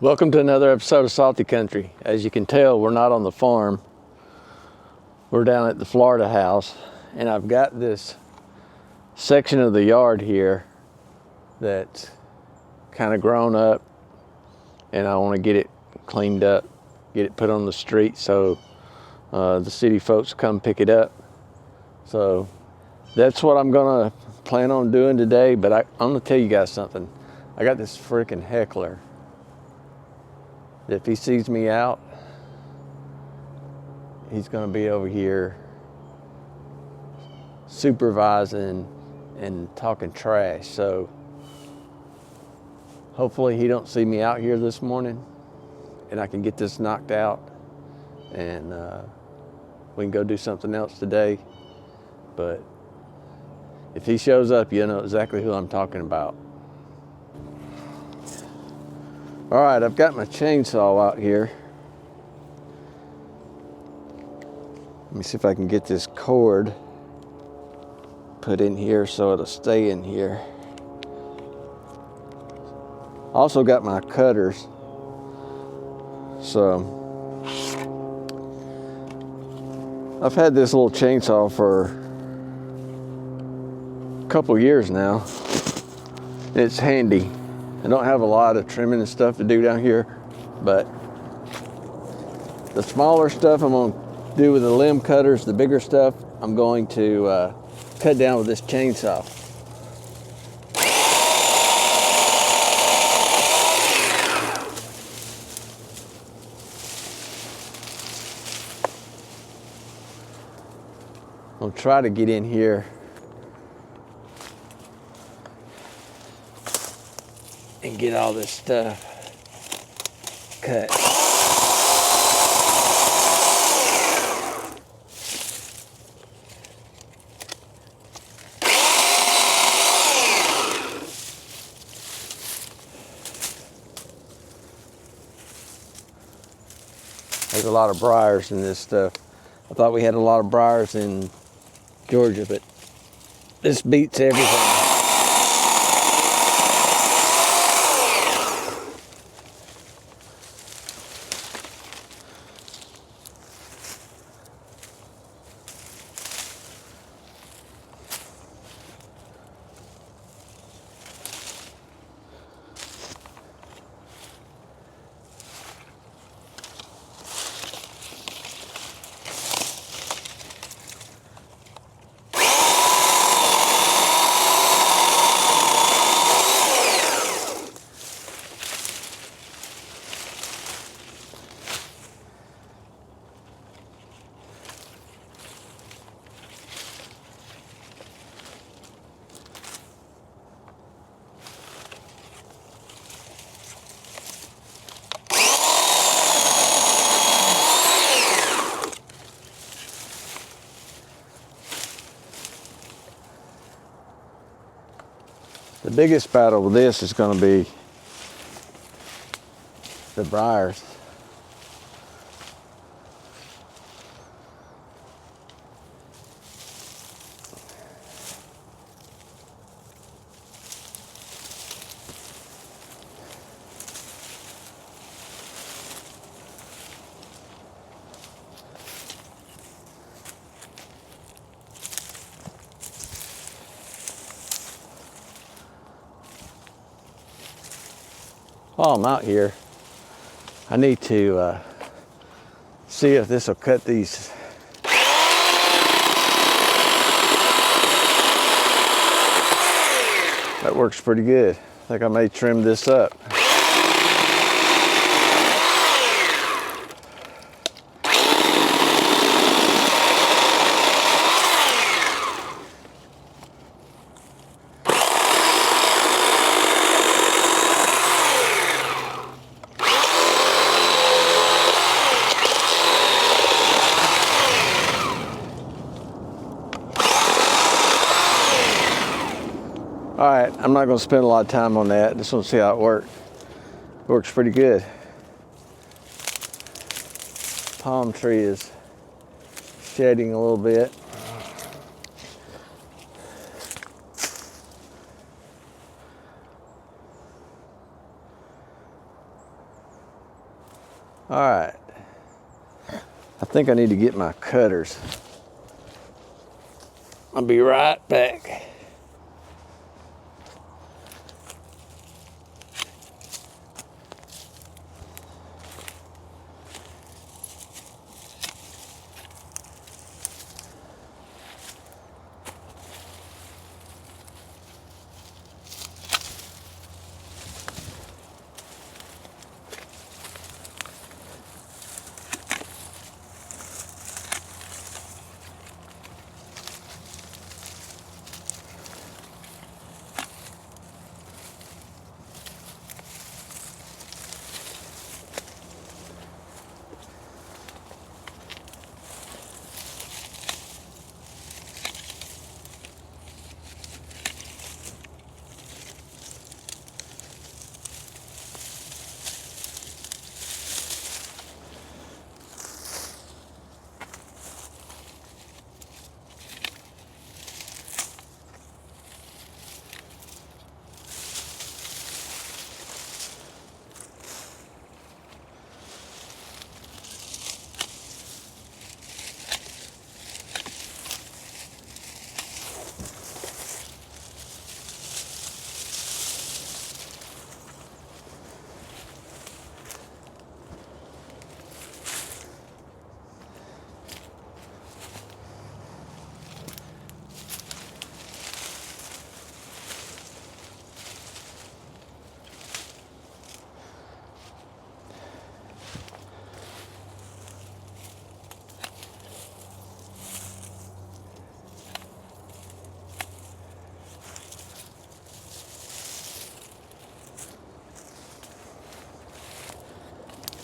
Welcome to another episode of Salty Country. As you can tell, we're not on the farm. We're down at the Florida house, and I've got this section of the yard here that's kind of grown up, and I want to get it cleaned up, get it put on the street so the city folks come pick it up. So that's what I'm gonna plan on doing today, but I'm gonna tell you guys something. I got this freaking Heckler. If he sees me out, he's gonna be over here supervising and talking trash. So hopefully he don't see me out here this morning and I can get this knocked out and we can go do something else today. But if he shows up, you'll know exactly who I'm talking about. All right, I've got my chainsaw out here. Let me see if I can get this cord put in here so it'll stay in here. Also got my cutters. So I've had this little chainsaw for a couple years now. It's handy. I don't have a lot of trimming and stuff to do down here, but the smaller stuff I'm going to do with the limb cutters. The bigger stuff I'm going to cut down with this chainsaw. I'll try to get in here and get all this stuff cut. There's a lot of briars in this stuff. I thought we had a lot of briars in Georgia, but this beats everything. The biggest battle with this is going to be the briars. While I'm out here, I need to see if this will cut these. That works pretty good. I think I may trim this up. All right, I'm not gonna spend a lot of time on that. Just want to see how it works. It works pretty good. Palm tree is shedding a little bit. All right. I think I need to get my cutters. I'll be right back.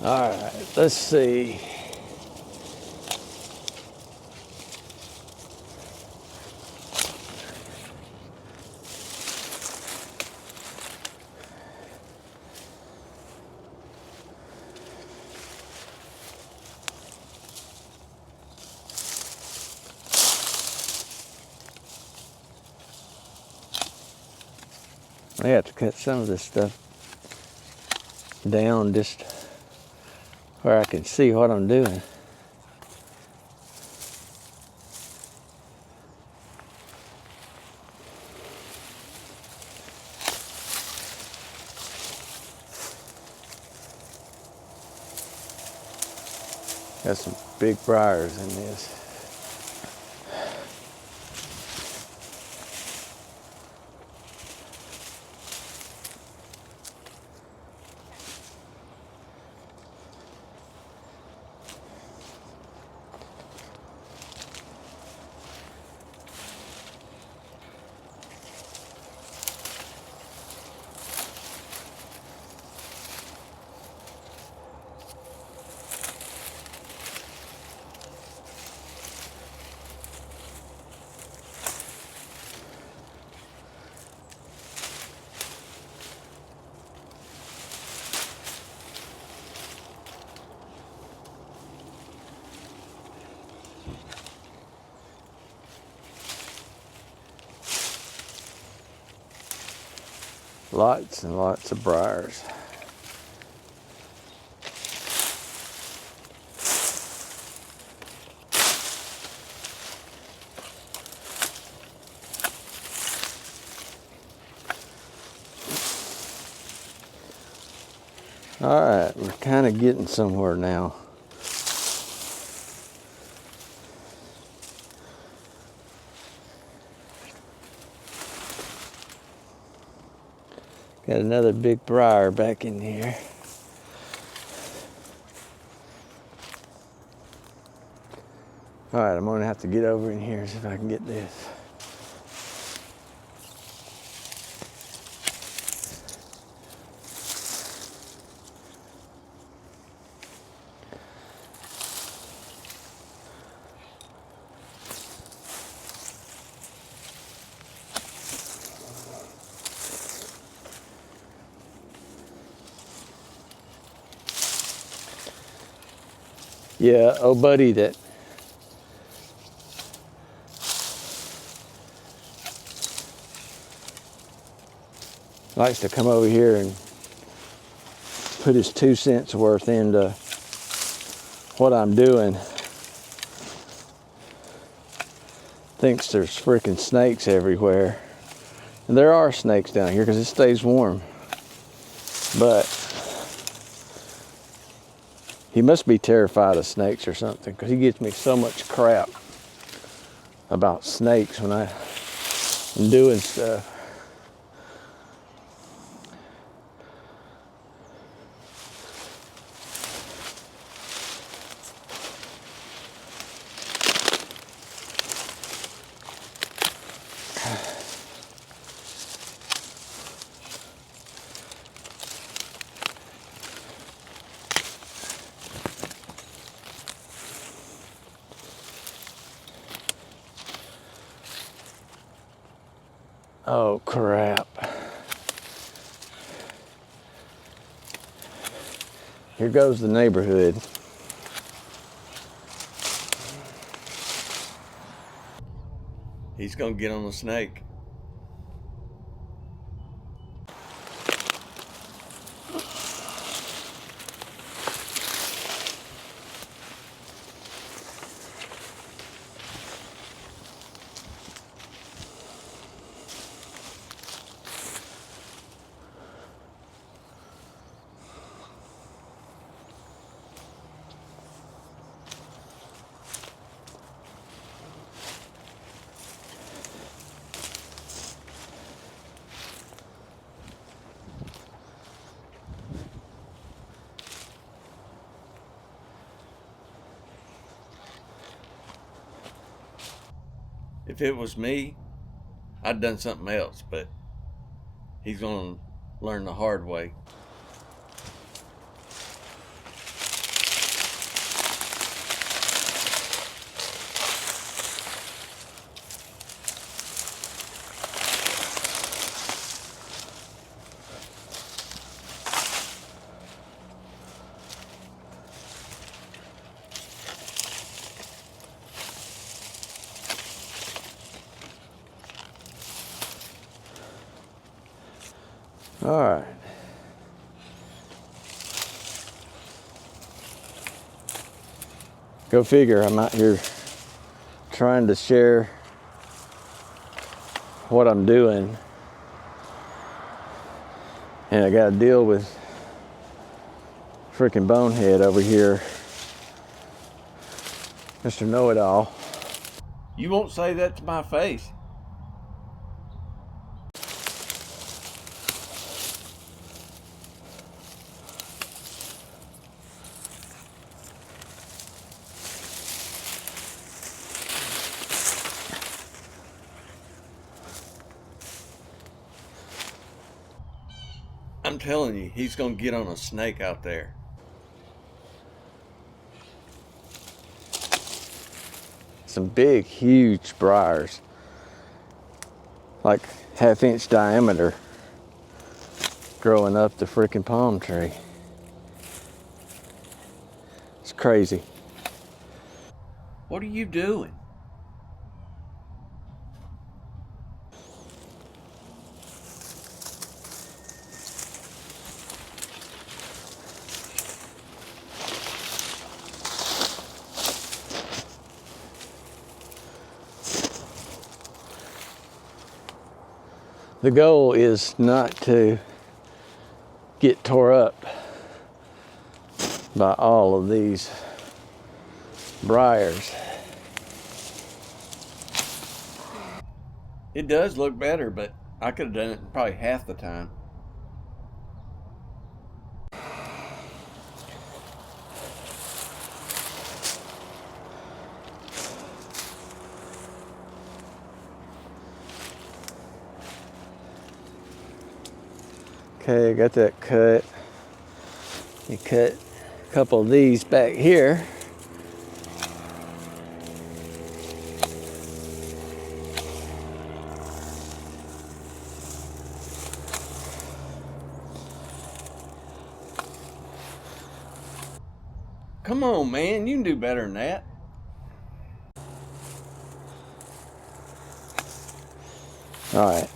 All right, let's see. I have to cut some of this stuff down just where I can see what I'm doing. Got some big briars in this. Lots and lots of briars. All right, we're kind of getting somewhere now. Got another big briar back in here. All right, I'm gonna have to get over in here and see if I can get this. Yeah, old buddy that likes to come over here and put his 2 cents worth into what I'm doing thinks there's freaking snakes everywhere. And there are snakes down here because it stays warm. But he must be terrified of snakes or something, because he gives me so much crap about snakes when I'm doing stuff. Oh crap. Here goes the neighborhood. He's gonna get on the snake. If it was me, I'd done something else, but he's gonna learn the hard way. All right. Go figure, I'm out here trying to share what I'm doing, and I got to deal with freaking bonehead over here, Mr. Know-It-All. You won't say that to my face. I'm telling you, he's gonna get on a snake out there. Some big, huge briars, like half-inch diameter, growing up the freaking palm tree. It's crazy. What are you doing? The goal is not to get tore up by all of these briars. It does look better, but I could have done it probably half the time. Okay, I got that cut. You cut a couple of these back here. Come on, man, you can do better than that. All right.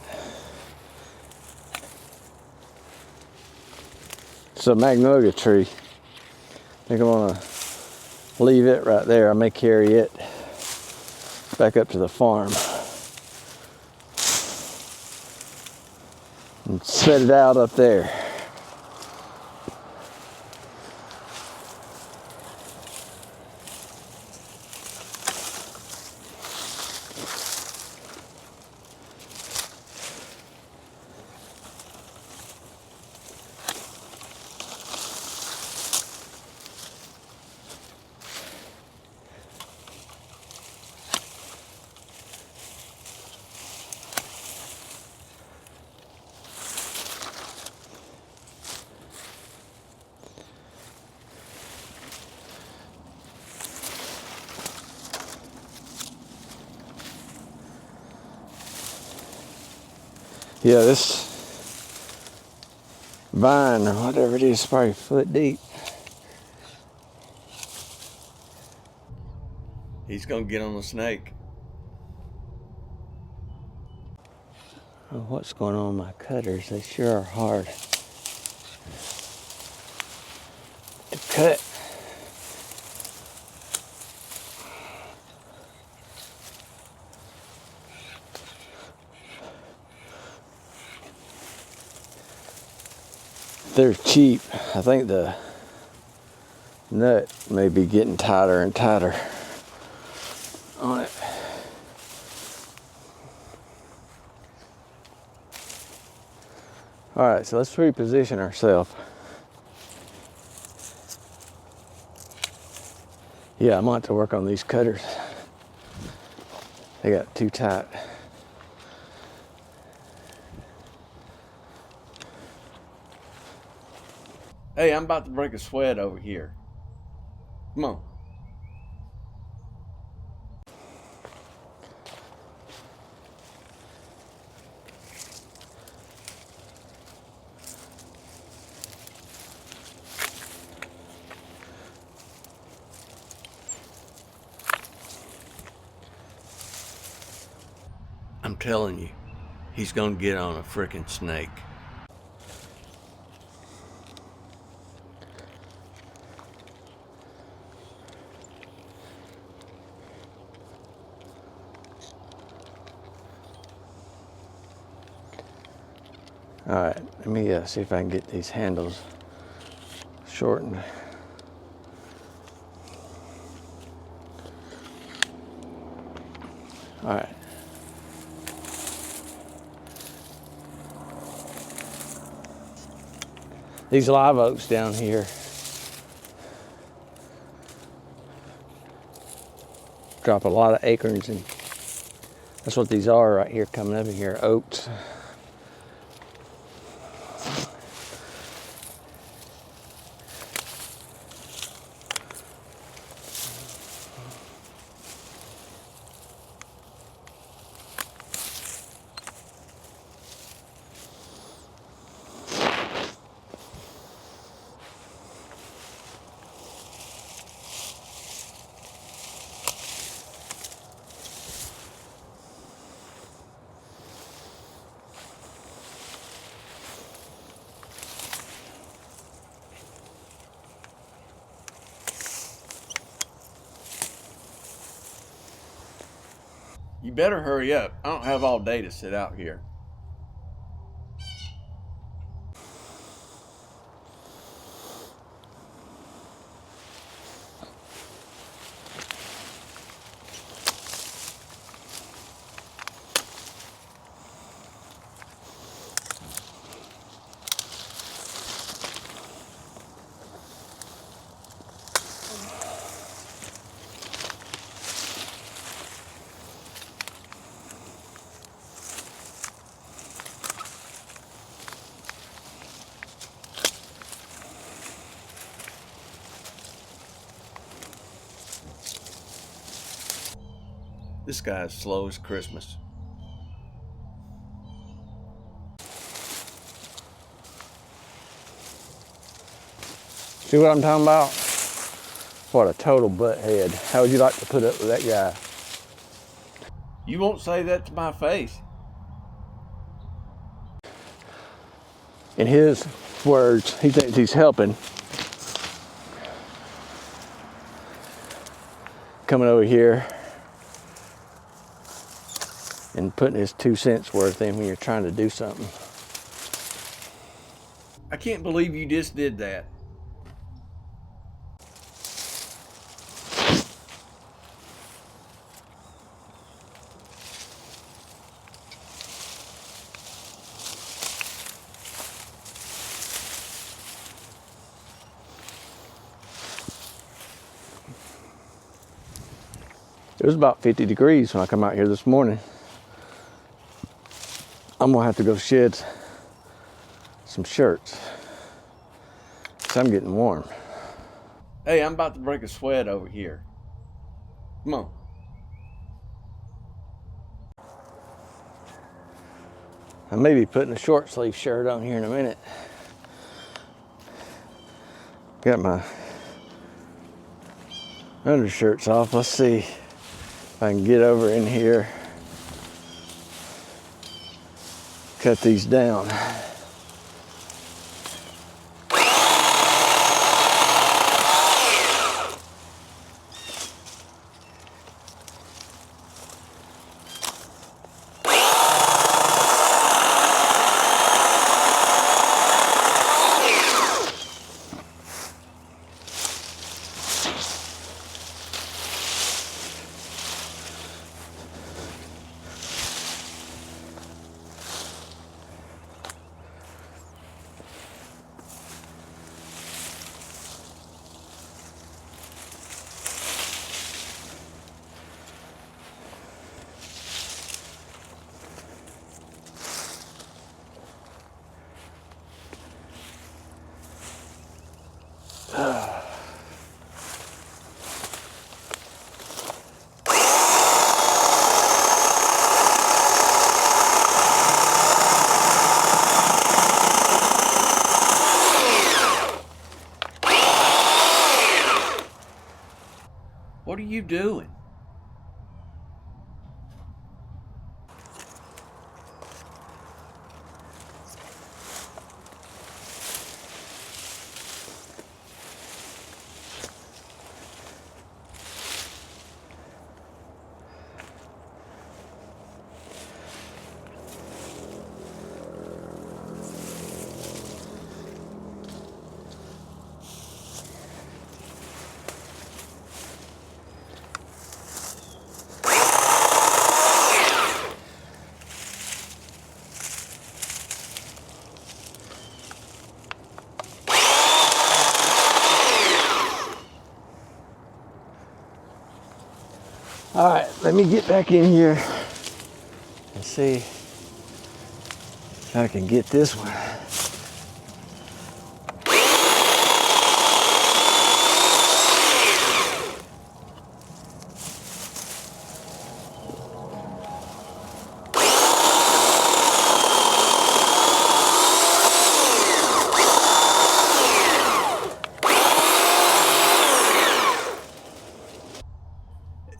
It's a magnolia tree. I think I'm gonna leave it right there. I may carry it back up to the farm and set it out up there. Yeah, this vine or whatever it is probably a foot deep. He's gonna get on the snake. Oh, what's going on with my cutters? They sure are hard to cut. They're cheap. I think the nut may be getting tighter and tighter on it. All right, so let's reposition ourselves. Yeah, I'm gonna have to work on these cutters. They got too tight. Hey, I'm about to break a sweat over here. Come on. I'm telling you, he's gonna get on a freaking snake. All right, let me see if I can get these handles shortened. All right. These live oaks down here drop a lot of acorns, and that's what these are right here coming up in here, oaks. You better hurry up. I don't have all day to sit out here. This guy is slow as Christmas. See what I'm talking about? What a total butthead. How would you like to put up with that guy? You won't say that to my face. In his words, he thinks he's helping. coming over here and putting his 2 cents worth in when you're trying to do something. I can't believe you just did that. It was about 50 degrees when I come out here this morning. I'm gonna have to go shed some shirts, 'cause I'm getting warm. Hey, I'm about to break a sweat over here. Come on. I may be putting a short sleeve shirt on here in a minute. Got my undershirts off. Let's see if I can get over in here, cut these down. What are you doing? All right, let me get back in here and see if I can get this one.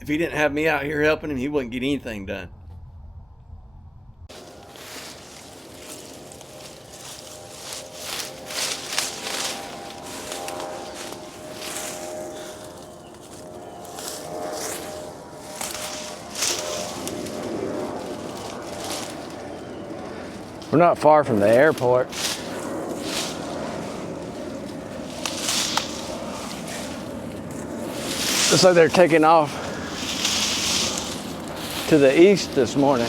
If he didn't have me out here helping him, he wouldn't get anything done. We're not far from the airport. Looks like they're taking off to the east this morning.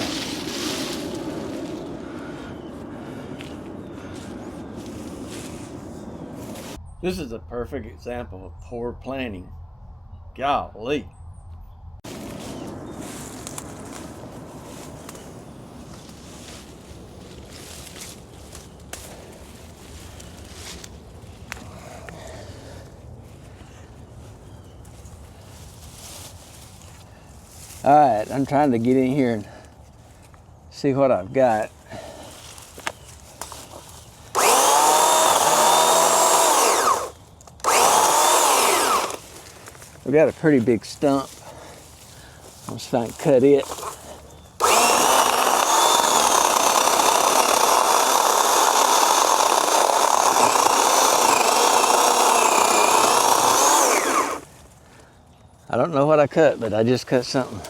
This is a perfect example of poor planning. Golly. All right, I'm trying to get in here and see what I've got. We've got a pretty big stump. I'm just trying to cut it. I don't know what what I cut, but I just cut something.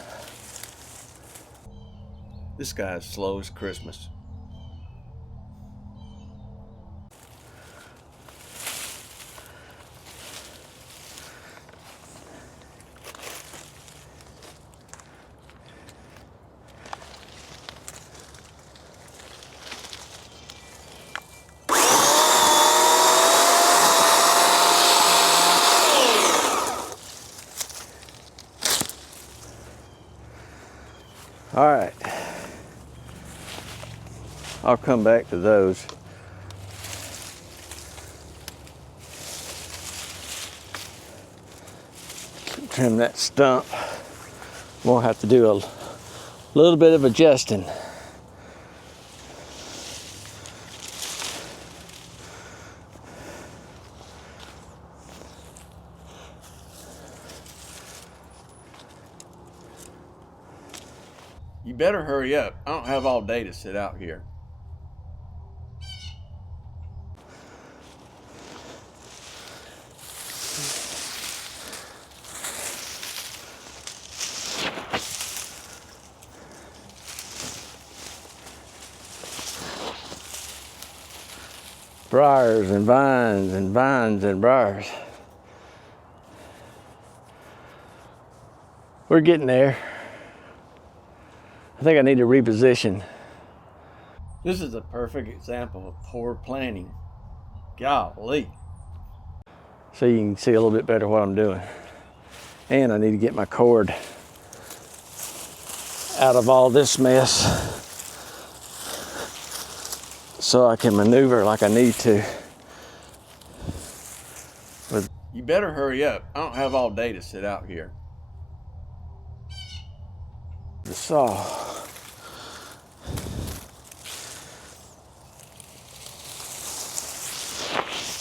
This guy is slow as Christmas. All right, I'll come back to those. Trim that stump. We'll have to do a little bit of adjusting. You better hurry up. I don't have all day to sit out here. Briars and vines and vines and briars. We're getting there. I think I need to reposition. This is a perfect example of poor planning. Golly. So you can see a little bit better what I'm doing. And I need to get my cord out of all this mess so I can maneuver like I need to. You better hurry up. I don't have all day to sit out here. The saw.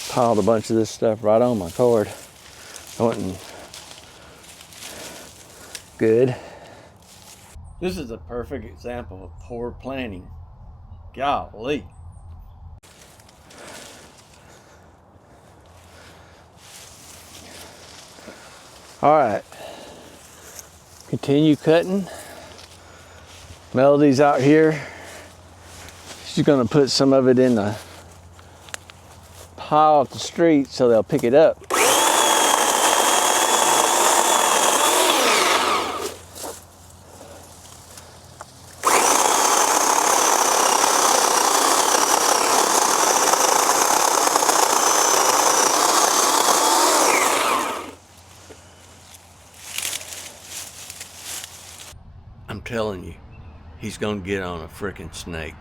Piled a bunch of this stuff right on my cord. It wasn't good. This is a perfect example of poor planning. Golly. All right, continue cutting. Melody's out here. She's gonna put some of it in the pile at the street so they'll pick it up. I'm telling you, he's gonna get on a frickin' snake.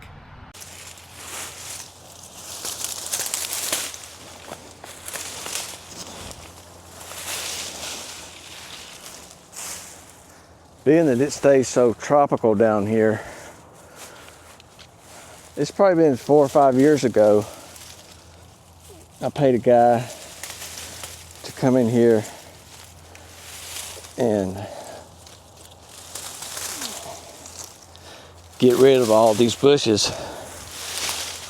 Being that it stays so tropical down here, it's probably been 4 or 5 years ago, I paid a guy to come in here and get rid of all these bushes,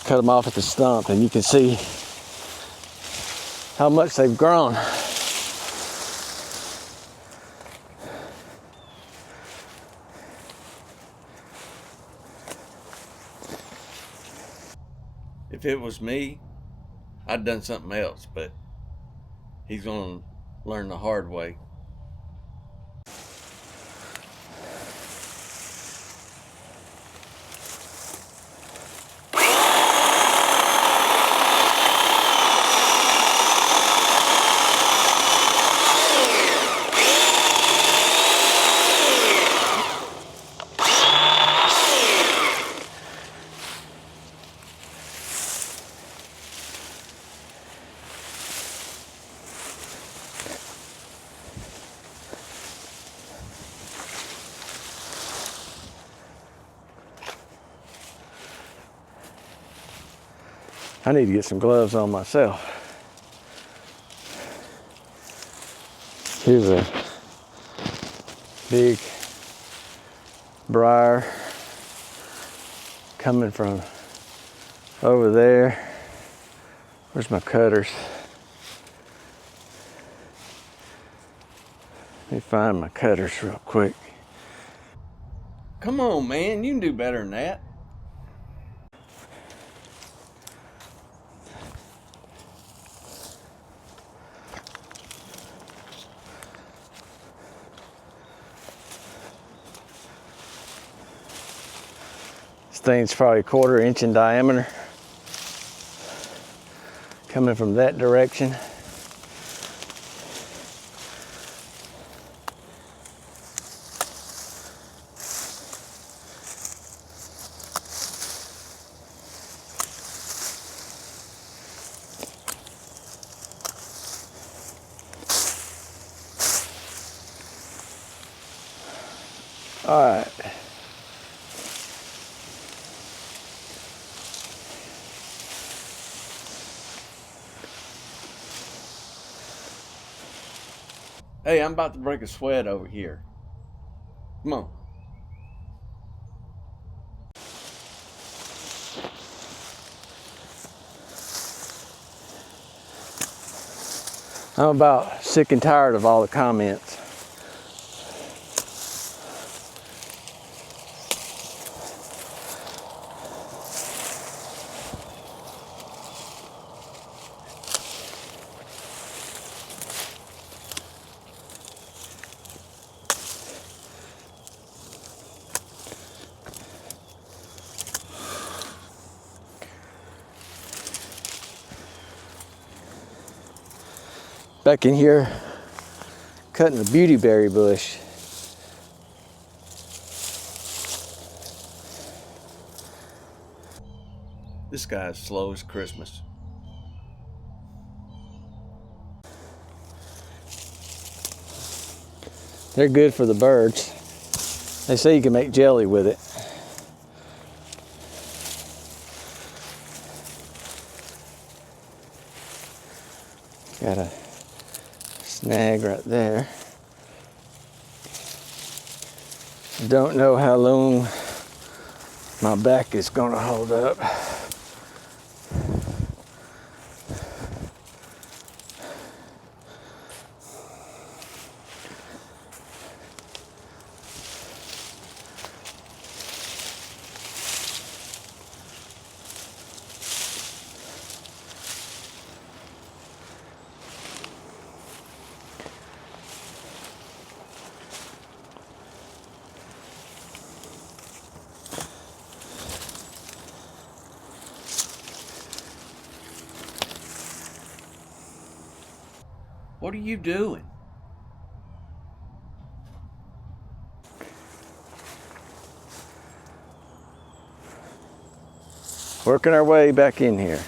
cut them off at the stump, and you can see how much they've grown. If it was me, I'd done something else, but he's gonna learn the hard way. I need to get some gloves on myself. Here's a big briar coming from over there. Where's my cutters? Let me find my cutters real quick. Come on, man, you can do better than that. This thing's probably 1/4 inch in diameter. Coming from that direction. All right. Hey, I'm about to break a sweat over here. Come on. I'm about sick and tired of all the comments. Back in here, cutting a beautyberry bush. This guy's slow as Christmas. They're good for the birds. They say you can make jelly with it. Got a snag right there. Don't know how long my back is gonna hold up. What are you doing? Working our way back in here.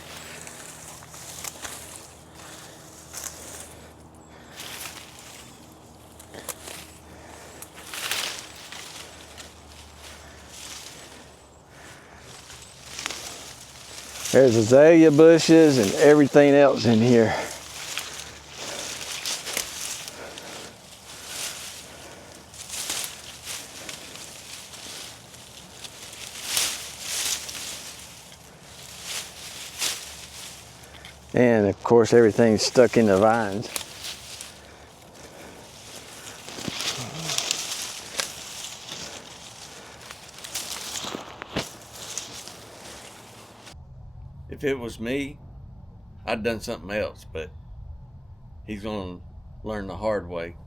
There's azalea bushes and everything else in here. And of course everything's stuck in the vines. If it was me, I'd done something else, but he's gonna learn the hard way.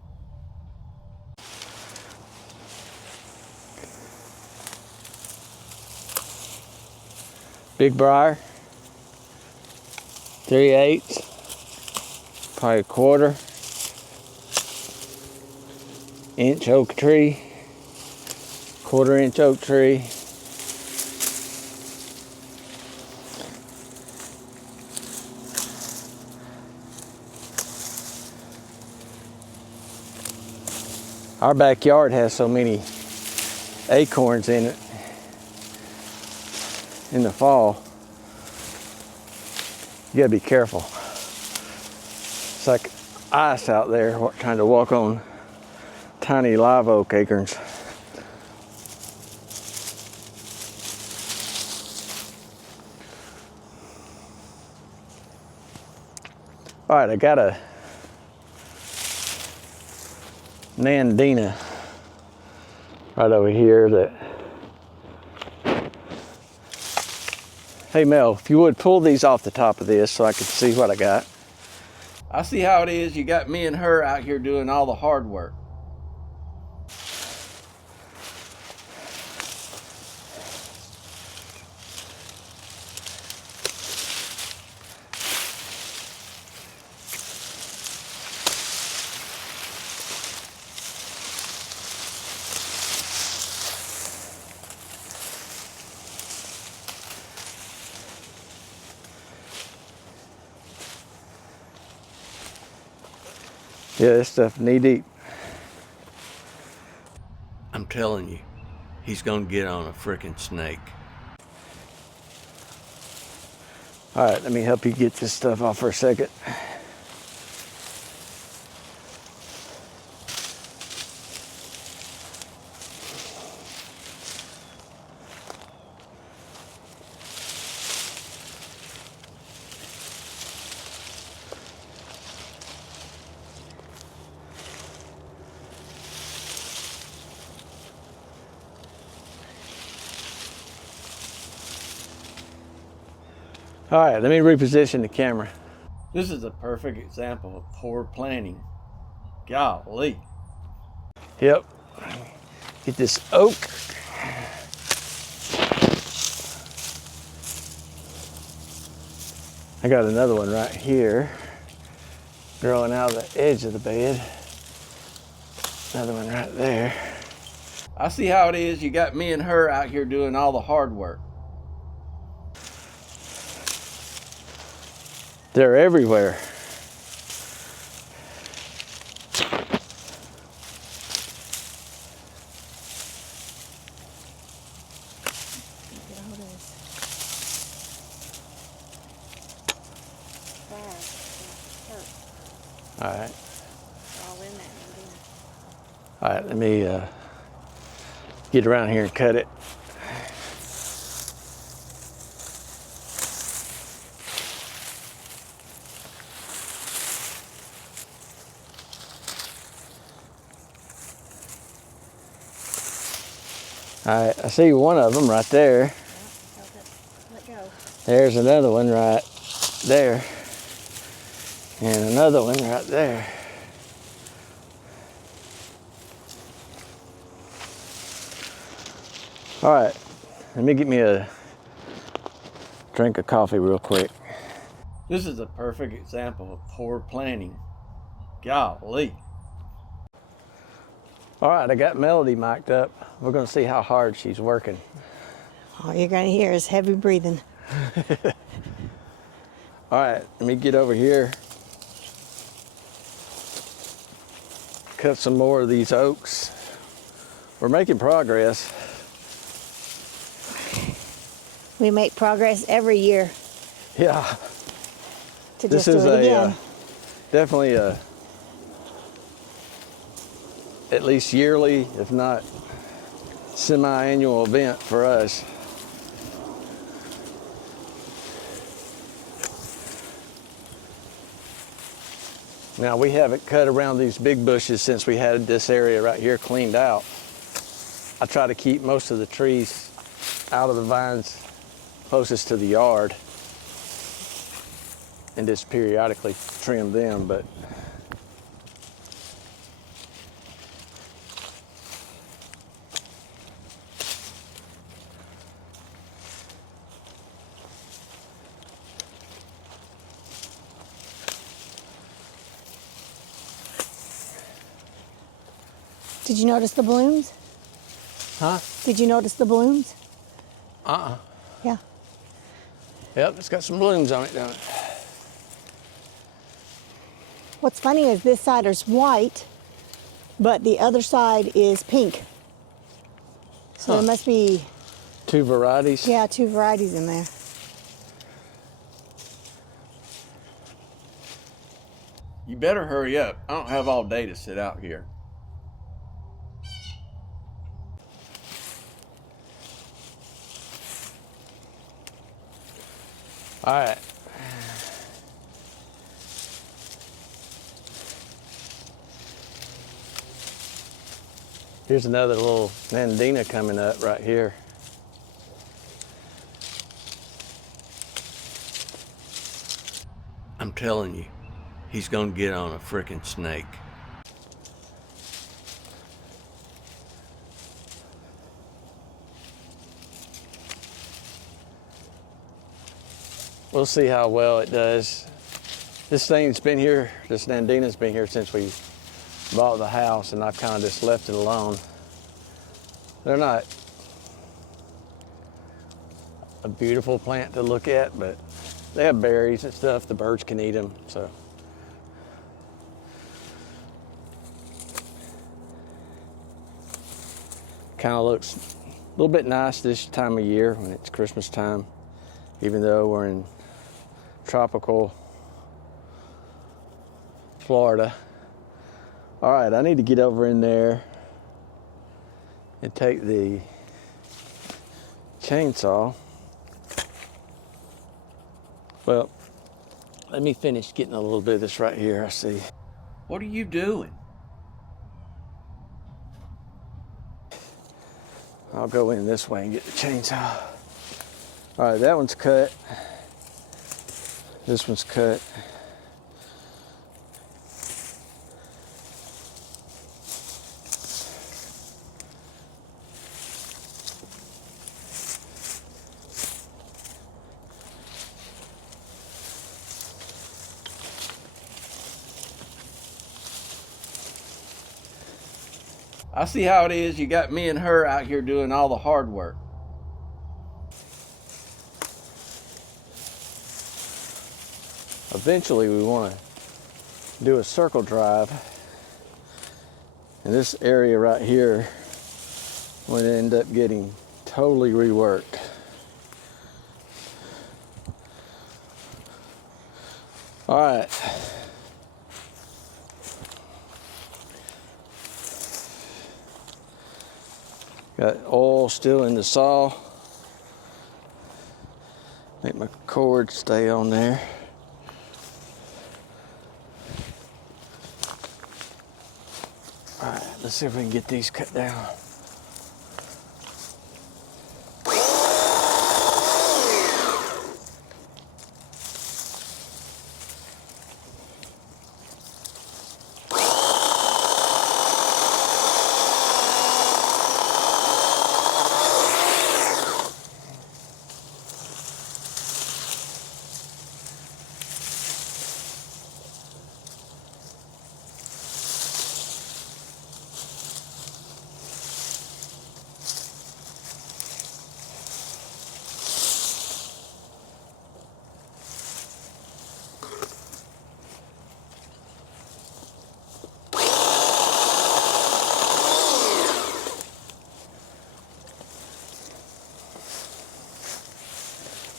Big briar, 3/8, probably 1/4 inch oak tree, 1/4 inch oak tree. Our backyard has so many acorns in it in the fall. You gotta be careful. It's like ice out there trying to walk on tiny live oak acorns. All right, I got a Nandina right over here that. Hey Mel, if you would pull these off the top of this so I can see what I got. I see how it is. You got me and her out here doing all the hard work. Yeah, this stuff knee deep. I'm telling you, he's gonna get on a freaking snake. All right, let me help you get this stuff off for a second. All right, let me reposition the camera. This is a perfect example of poor planning. Golly. Yep. Get this oak. I got another one right here growing out of the edge of the bed. Another one right there. I see how it is. You got me and her out here doing all the hard work. They're everywhere. All right. All right, let me get around here and cut it. All right, I see one of them right there. Let go. There's another one right there. And another one right there. All right, let me get me a drink of coffee real quick. This is a perfect example of poor planning. Golly. All right, I got Melody mic'd up. We're gonna see how hard she's working. All you're going to hear is heavy breathing. All right, let me get over here. Cut some more of these oaks. We're making progress. We make progress every year Yeah, to this just is do it again. Definitely a at least yearly, if not semi-annual event for us. Now we haven't cut around these big bushes since we had this area right here cleaned out. I try to keep most of the trees out of the vines closest to the yard and just periodically trim them, but Did you notice the blooms? huh? Did you notice the blooms? Yeah. Yep, it's got some blooms on it, don't it? What's funny is this side is white, but the other side is pink. So Huh. there must be, Two varieties. yeah, two varieties in there. You better hurry up. I don't have all day to sit out here. All right. Here's another little Nandina coming up right here. I'm telling you, he's gonna get on a freaking snake. We'll see how well it does. This thing's been here, this Nandina's been here since we bought the house, and I've kind of just left it alone. They're not a beautiful plant to look at, but they have berries and stuff. The birds can eat them, so. Kind of looks a little bit nice this time of year when it's Christmas time, even though we're in tropical Florida. All right, I need to get over in there and take the chainsaw. Well, let me finish getting a little bit of this right here, I see. What are you doing? I'll go in this way and get the chainsaw. All right, that one's cut. This one's cut. I see how it is. You got me and her out here doing all the hard work. Eventually we want to do a circle drive. And this area right here would end up getting totally reworked. All right. Got oil still in the saw. Make my cord stay on there. All right, let's see if we can get these cut down.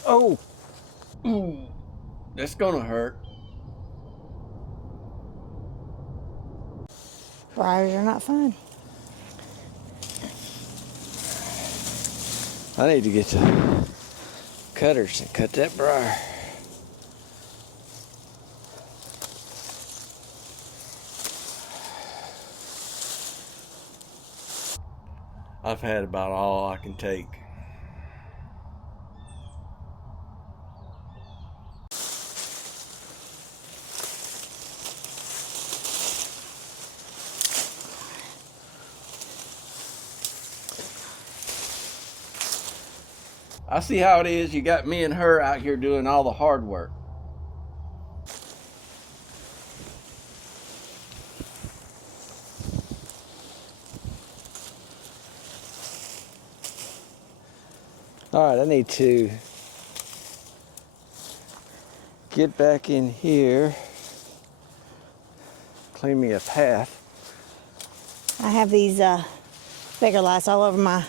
Oh, Ooh, that's gonna hurt. Briars are not fun. I need to get the cutters and cut that briar. I've had about all I can take. I see how it is. You got me and her out here doing all the hard work. All right, I need to get back in here, clean me a path. I have these bigger lights all over my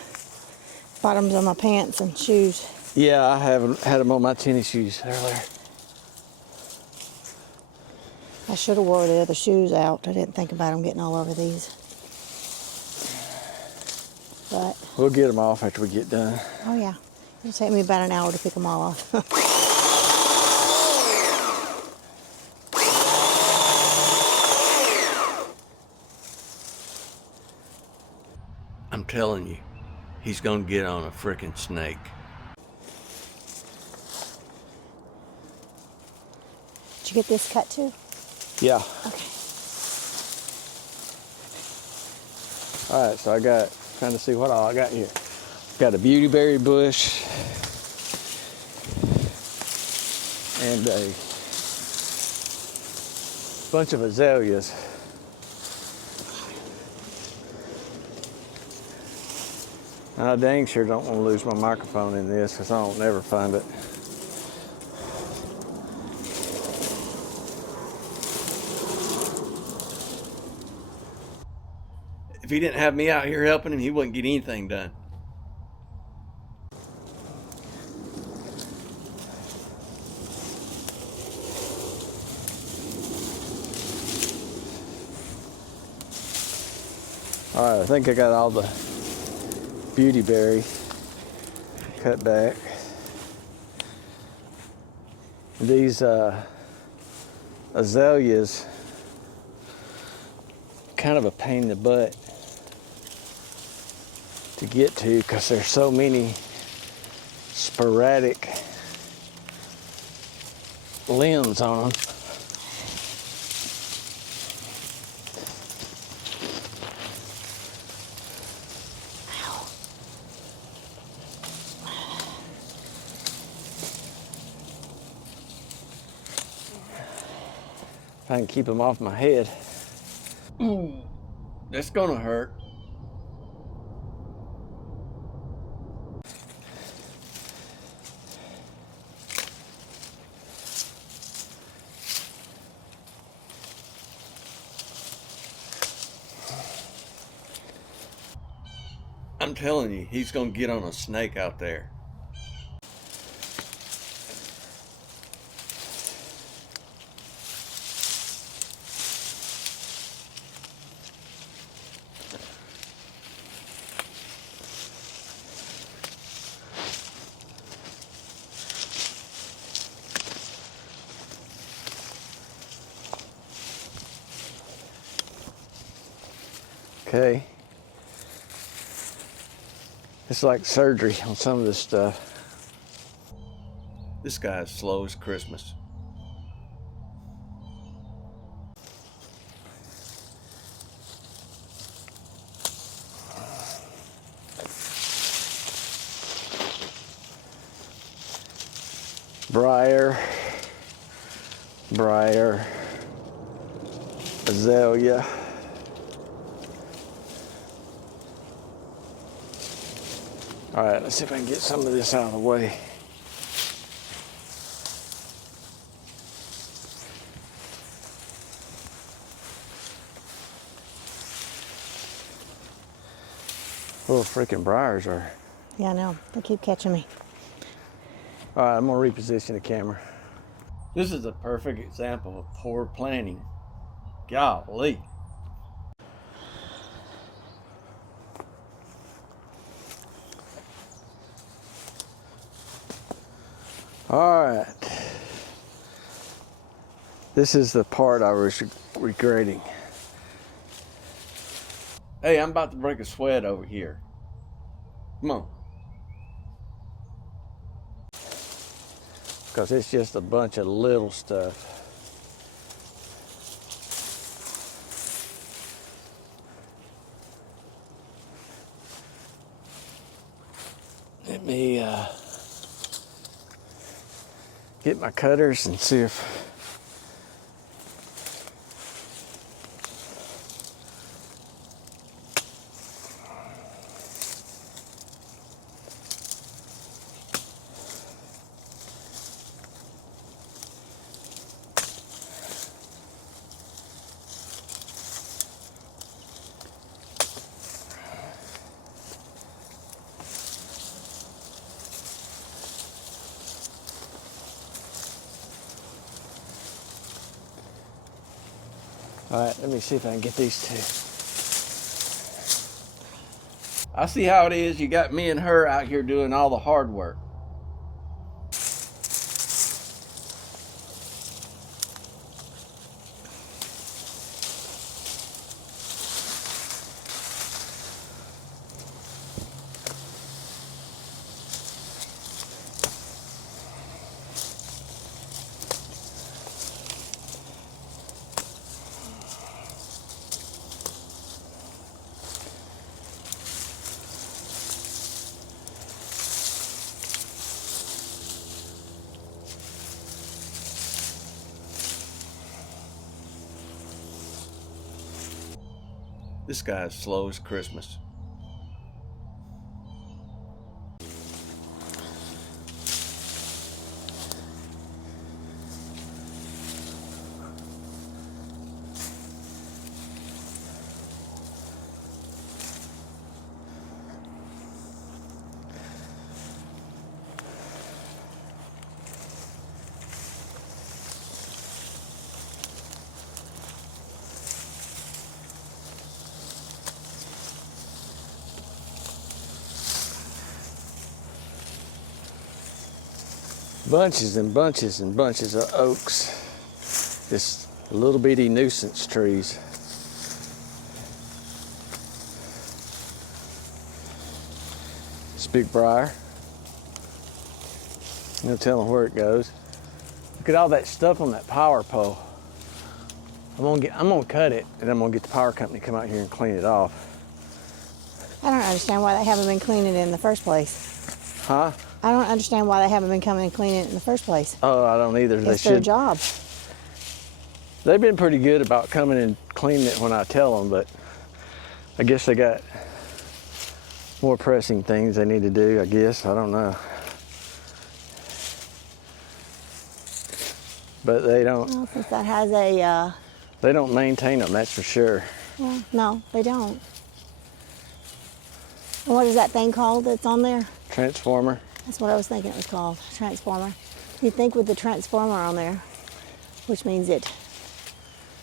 bottoms of my pants and shoes. Yeah, I haven't had them on my tennis shoes earlier. I should have wore the other shoes out. I didn't think about them getting all over these. But, We'll get them off after we get done. oh yeah, it'll take me about an hour to pick them all off. telling you, he's gonna get on a freaking snake. Did you get this cut too? Yeah. Okay. All right, so I got, trying to see what all I got here. Got a beautyberry bush and a bunch of azaleas. I dang sure don't want to lose my microphone in this because I don't never find it. If he didn't have me out here helping him, he wouldn't get anything done. All right, I think I got all the beautyberry cut back. These azaleas, kind of a pain in the butt to get to because there's so many sporadic limbs on them. If I can keep them off my head. Ooh, that's gonna hurt. I'm telling you, he's gonna get on a snake out there. Okay. It's like surgery on some of this stuff. This guy is slow as Christmas. Briar, azalea. All right, let's see if I can get some of this out of the way. Little freaking briars are. Yeah, I know. They keep catching me. All right, I'm gonna reposition the camera. This is a perfect example of poor planning. Golly. All right. This is the part I was regretting. Hey, I'm about to break a sweat over here. Come on. Because it's just a bunch of little stuff. Let me get my cutters and see if all right, let me see if I can get these two. I see how it is. You got me and her out here doing all the hard work. This guy is slow as Christmas. Bunches and bunches and bunches of oaks. Just little bitty nuisance trees. This big briar. No telling where it goes. Look at all that stuff on that power pole. I'm gonna cut it, and I'm gonna get the power company to come out here and clean it off. I don't understand why they haven't been cleaning it in the first place. Huh? I don't understand why they haven't been coming and cleaning it in the first place. Oh, I don't either. They It's their should. job. They've been pretty good about coming and cleaning it when I tell them, but I guess they got more pressing things they need to do, I guess. I don't know. But they don't. Well, since that has a, They don't maintain them, that's for sure. well, no, they don't. And what is that thing called that's on there? Transformer. That's what I was thinking it was called, transformer. You'd think with the transformer on there, which means it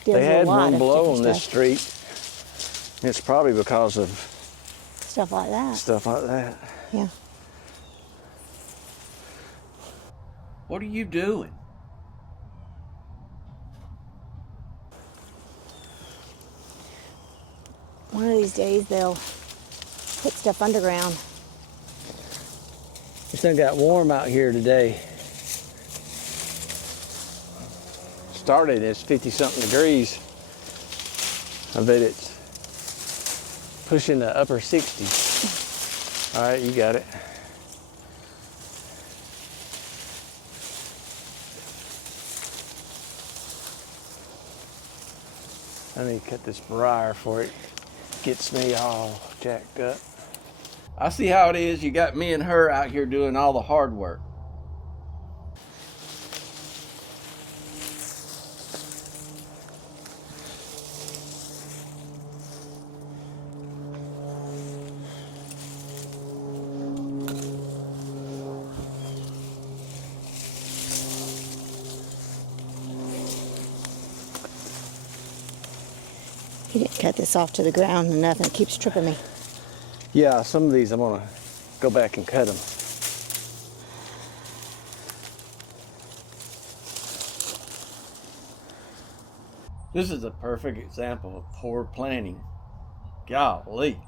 deals They with a had lot one of below on different this stuff. street. It's probably because of Stuff like that. stuff like that. Yeah. What are you doing? One of these days they'll put stuff underground. It's done got warm out here today. Started, it's 50-something degrees. I bet it's pushing the upper 60s. All right, you got it. I need to cut this briar before it gets me all jacked up. I see how it is. You got me and her out here doing all the hard work. You didn't cut this off to the ground and nothing. It keeps tripping me. Yeah, some of these I'm gonna go back and cut them. This is a perfect example of poor planning. Golly.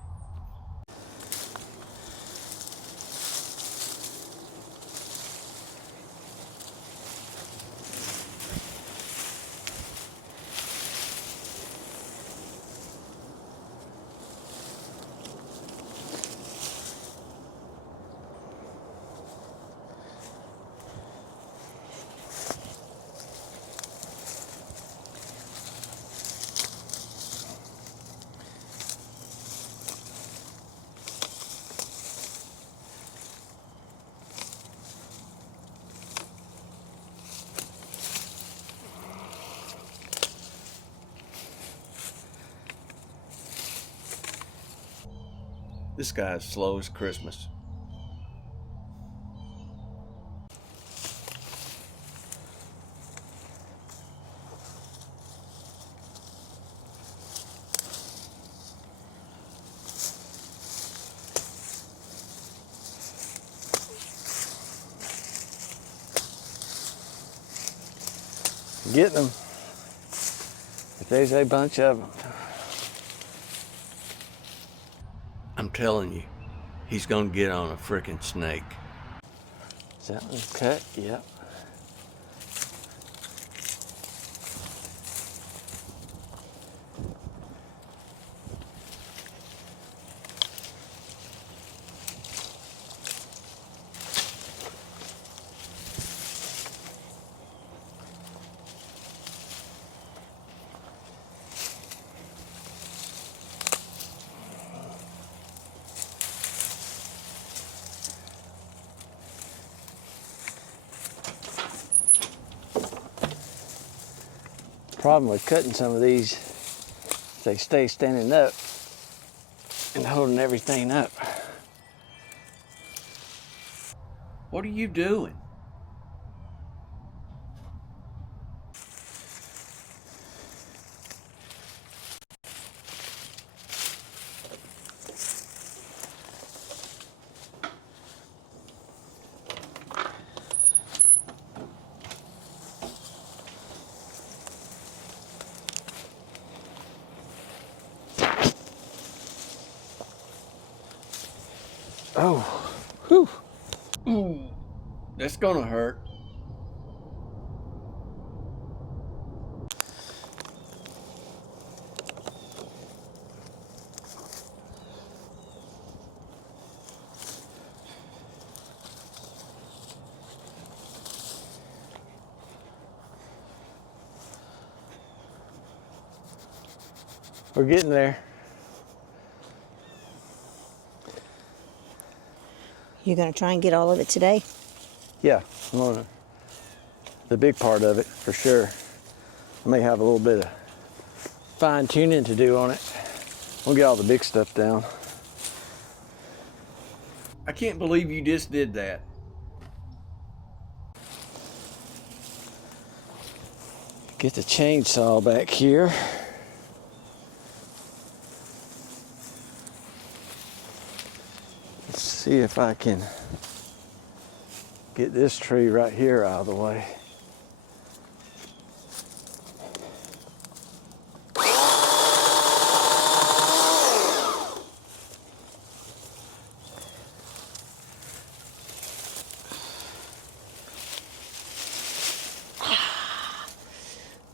This guy is slow as Christmas. Getting them. If there's a bunch of them. I'm telling you, he's gonna get on a frickin' snake. Is that one cut? Yep. Problem with cutting some of these, they stay standing up and holding everything up. What are you doing? Oh, whew. Ooh, that's gonna hurt. We're getting there. You're gonna try and get all of it today? Yeah, I'm on the big part of it for sure. I may have a little bit of fine tuning to do on it. We'll get all the big stuff down. I can't believe you just did that. Get the chainsaw back here. Let's see if I can get this tree right here out of the way.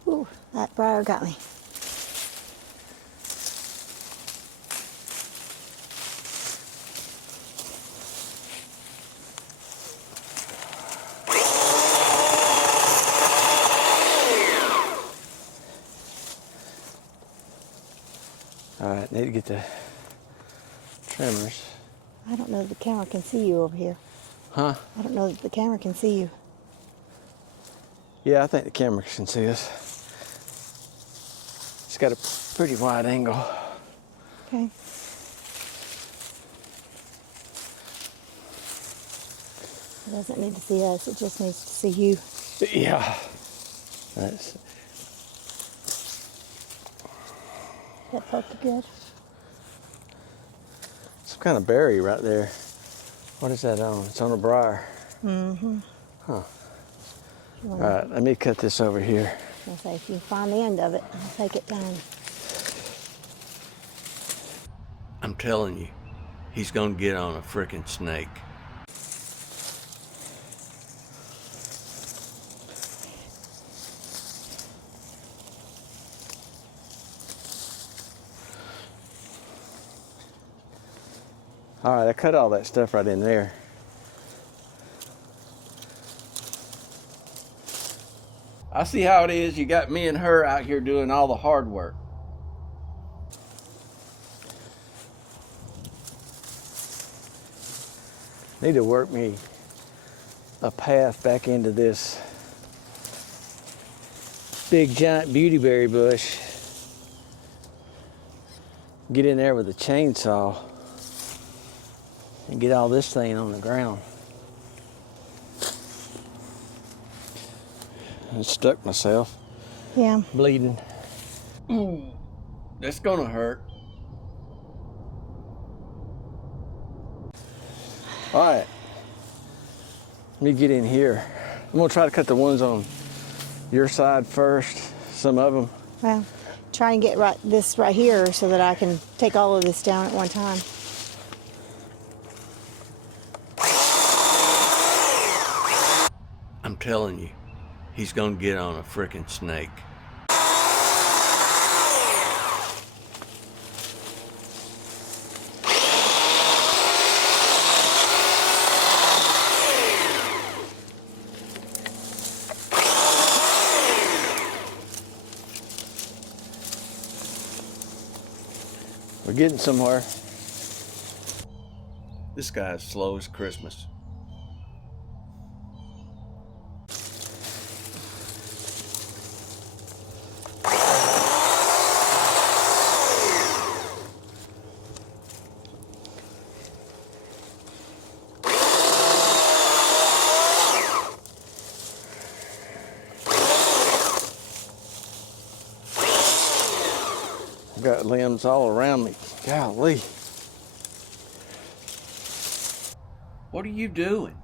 Ooh, that briar got me. All right, need to get the trimmers. I don't know if the camera can see you over here. Huh? I don't know if the camera can see you. Yeah, I think the camera can see us. It's got a pretty wide angle. Okay. It doesn't need to see us, it just needs to see you. Yeah. That's, That felt good. some kind of berry right there. What is that on? It's on a briar. Mm-hmm. Huh. You All wanna, right, let me cut this over here. I'll say if you find the end of it, I'll take it down. I'm telling you, he's gonna get on a frickin' snake. All right, I cut all that stuff right in there. I see how it is. You got me and her out here doing all the hard work. Need to work me a path back into this big giant beautyberry bush. Get in there with a chainsaw and get all this thing on the ground. I stuck myself, Yeah. bleeding. Ooh, that's gonna hurt. All right, let me get in here. I'm gonna try to cut the ones on your side first, some of them. Well, try and get this right here so that I can take all of this down at one time. I'm telling you, he's gonna get on a frickin' snake. We're getting somewhere. This guy's slow as Christmas. Got limbs all around me. Golly. What are you doing?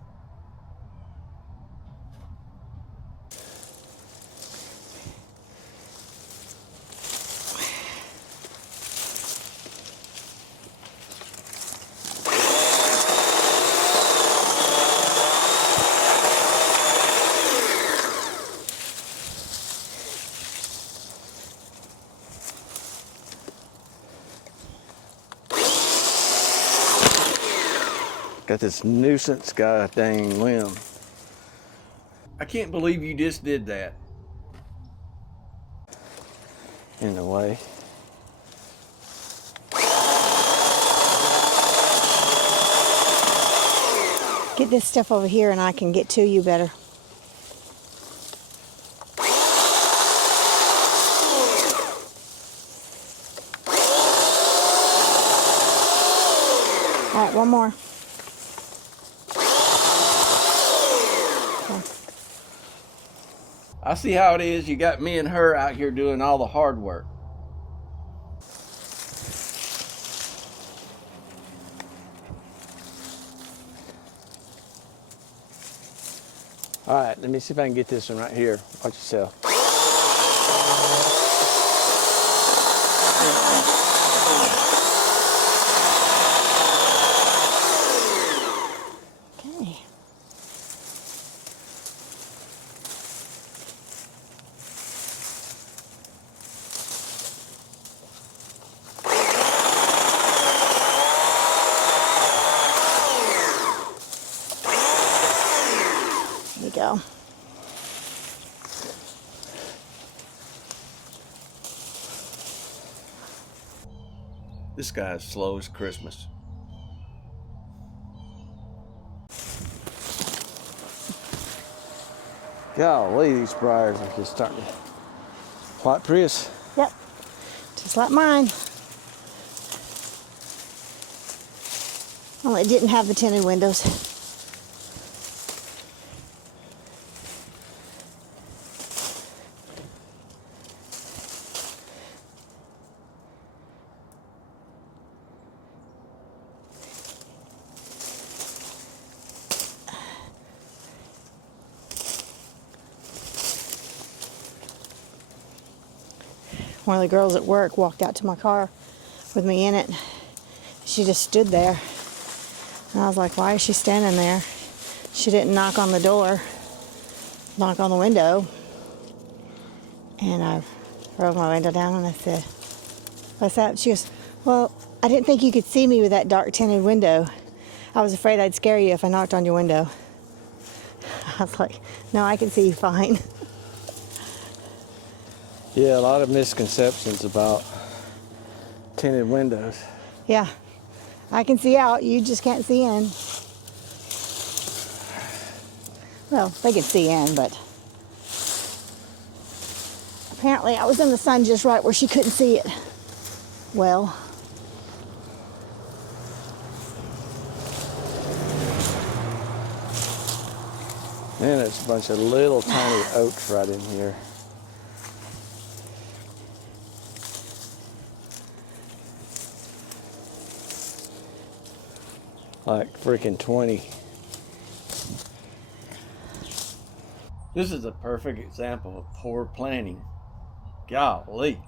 Got this nuisance god dang limb I can't believe you just did that. in the way. Get this stuff over here and I can get to you better. All right, one more. I see how it is. You got me and her out here doing all the hard work. All right, let me see if I can get this one right here. Watch yourself. Okay. There you go. This guy is slow as Christmas. Golly, these briars are just starting to. What, Prius? Yep. Just like mine. Only it didn't have the tinted windows. One of the girls at work walked out to my car with me in it. She just stood there. And I was like, why is she standing there? She didn't knock on the door, knock on the window. And I rolled my window down and I said, what's up? She goes, well, I didn't think you could see me with that dark tinted window. I was afraid I'd scare you if I knocked on your window. I was like, no, I can see you fine. Yeah, a lot of misconceptions about tinted windows. Yeah, I can see out, you just can't see in. Well, they could see in, but apparently I was in the sun just right where she couldn't see it. Well, Man, there's a bunch of little tiny oaks right in here. Like freaking 20. This is a perfect example of poor planning. Golly.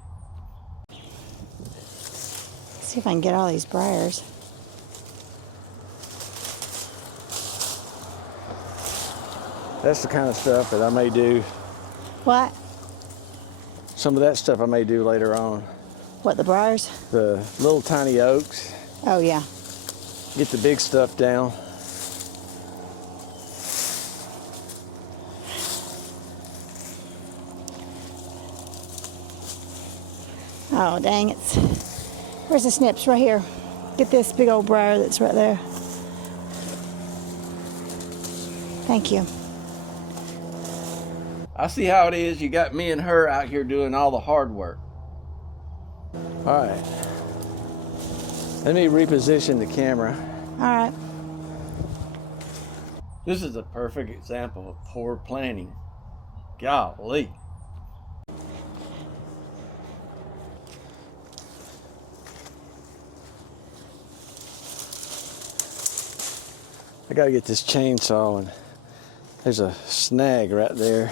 see if I can get all these briars. That's the kind of stuff that I may do. What? Some of that stuff I may do later on. What, the briars? The little tiny oaks. Oh, yeah. Get the big stuff down. Oh, dang, it's... Where's the snips? Right here. Get this big old briar that's right there. Thank you. I see how it is. You got me and her out here doing all the hard work. All right. Let me reposition the camera. All right. This is a perfect example of poor planning. Golly. I gotta get this chainsaw, and there's a snag right there.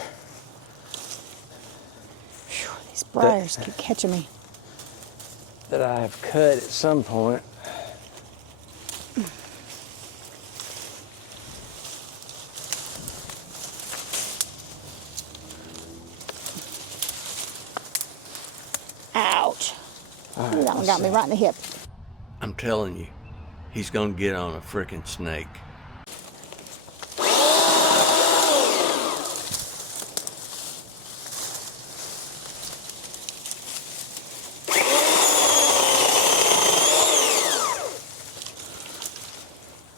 Whew, these briars keep catching me. That I have cut at some point. Ouch. All Ooh, right, that one let's got me see. right in the hip. I'm telling you, he's gonna get on a freaking snake.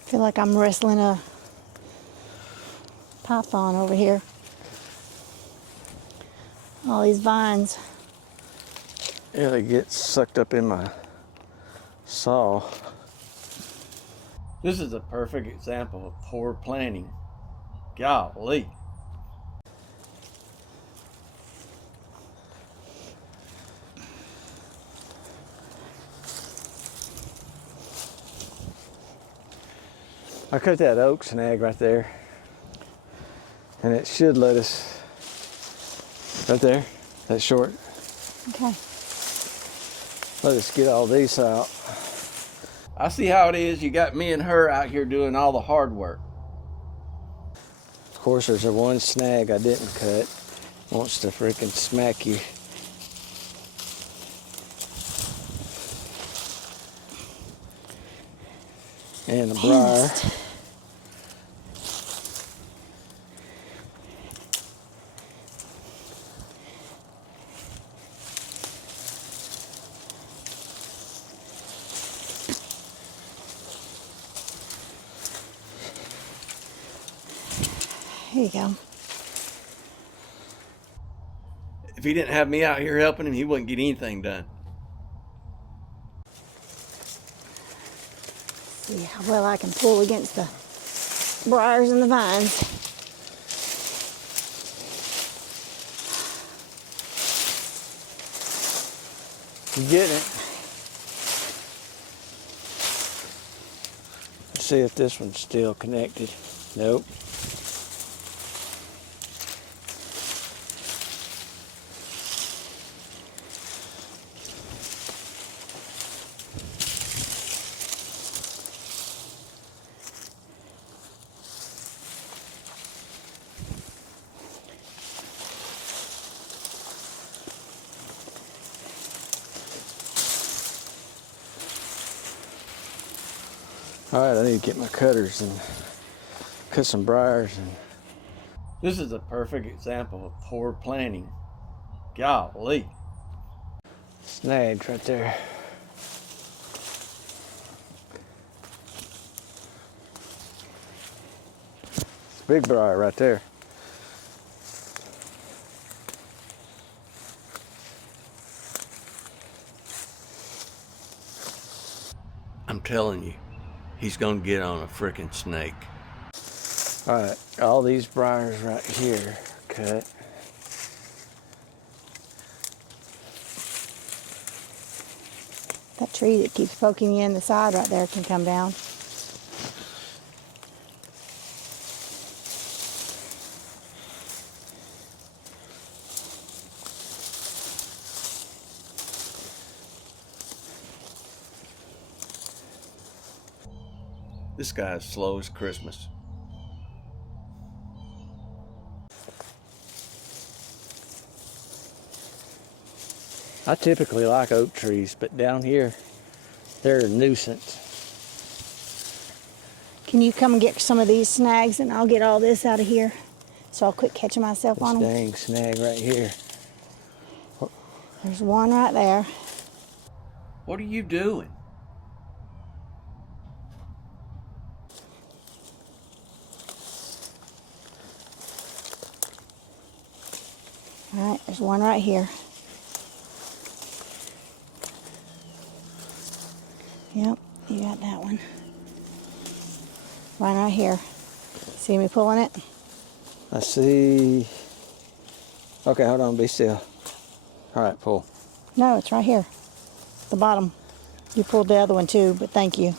I feel like I'm wrestling a python over here. All these vines. Yeah, they get sucked up in my saw. This is a perfect example of poor planning. Golly. I cut that oak snag right there, and it should let us, right there, that short, Okay. let us get all these out. I see how it is. You got me and her out here doing all the hard work. Of course, there's a one snag I didn't cut. Wants to freaking smack you. And a briar. Pianist. Here you go. If he didn't have me out here helping him, he wouldn't get anything done. See how well I can pull against the briars and the vines. You getting it? Let's see if this one's still connected. Nope. All right, I need to get my cutters and cut some briars. And This is a perfect example of poor planning. Golly. snagged right there. It's a big briar right there. I'm telling you, he's gonna get on a freaking snake. All right, all these briars right here cut. That tree that keeps poking you in the side right there can come down. This guy is slow as Christmas. I typically like oak trees, but down here, they're a nuisance. Can you come and get some of these snags and I'll get all this out of here so I'll quit catching myself This on them? dang snag right here. There's one right there. What are you doing? All right, there's one right here. Yep, you got that one. One right here. See me pulling it? I see. Okay, hold on, be still. All right, pull. No, it's right here. The bottom. You pulled the other one too, but thank you.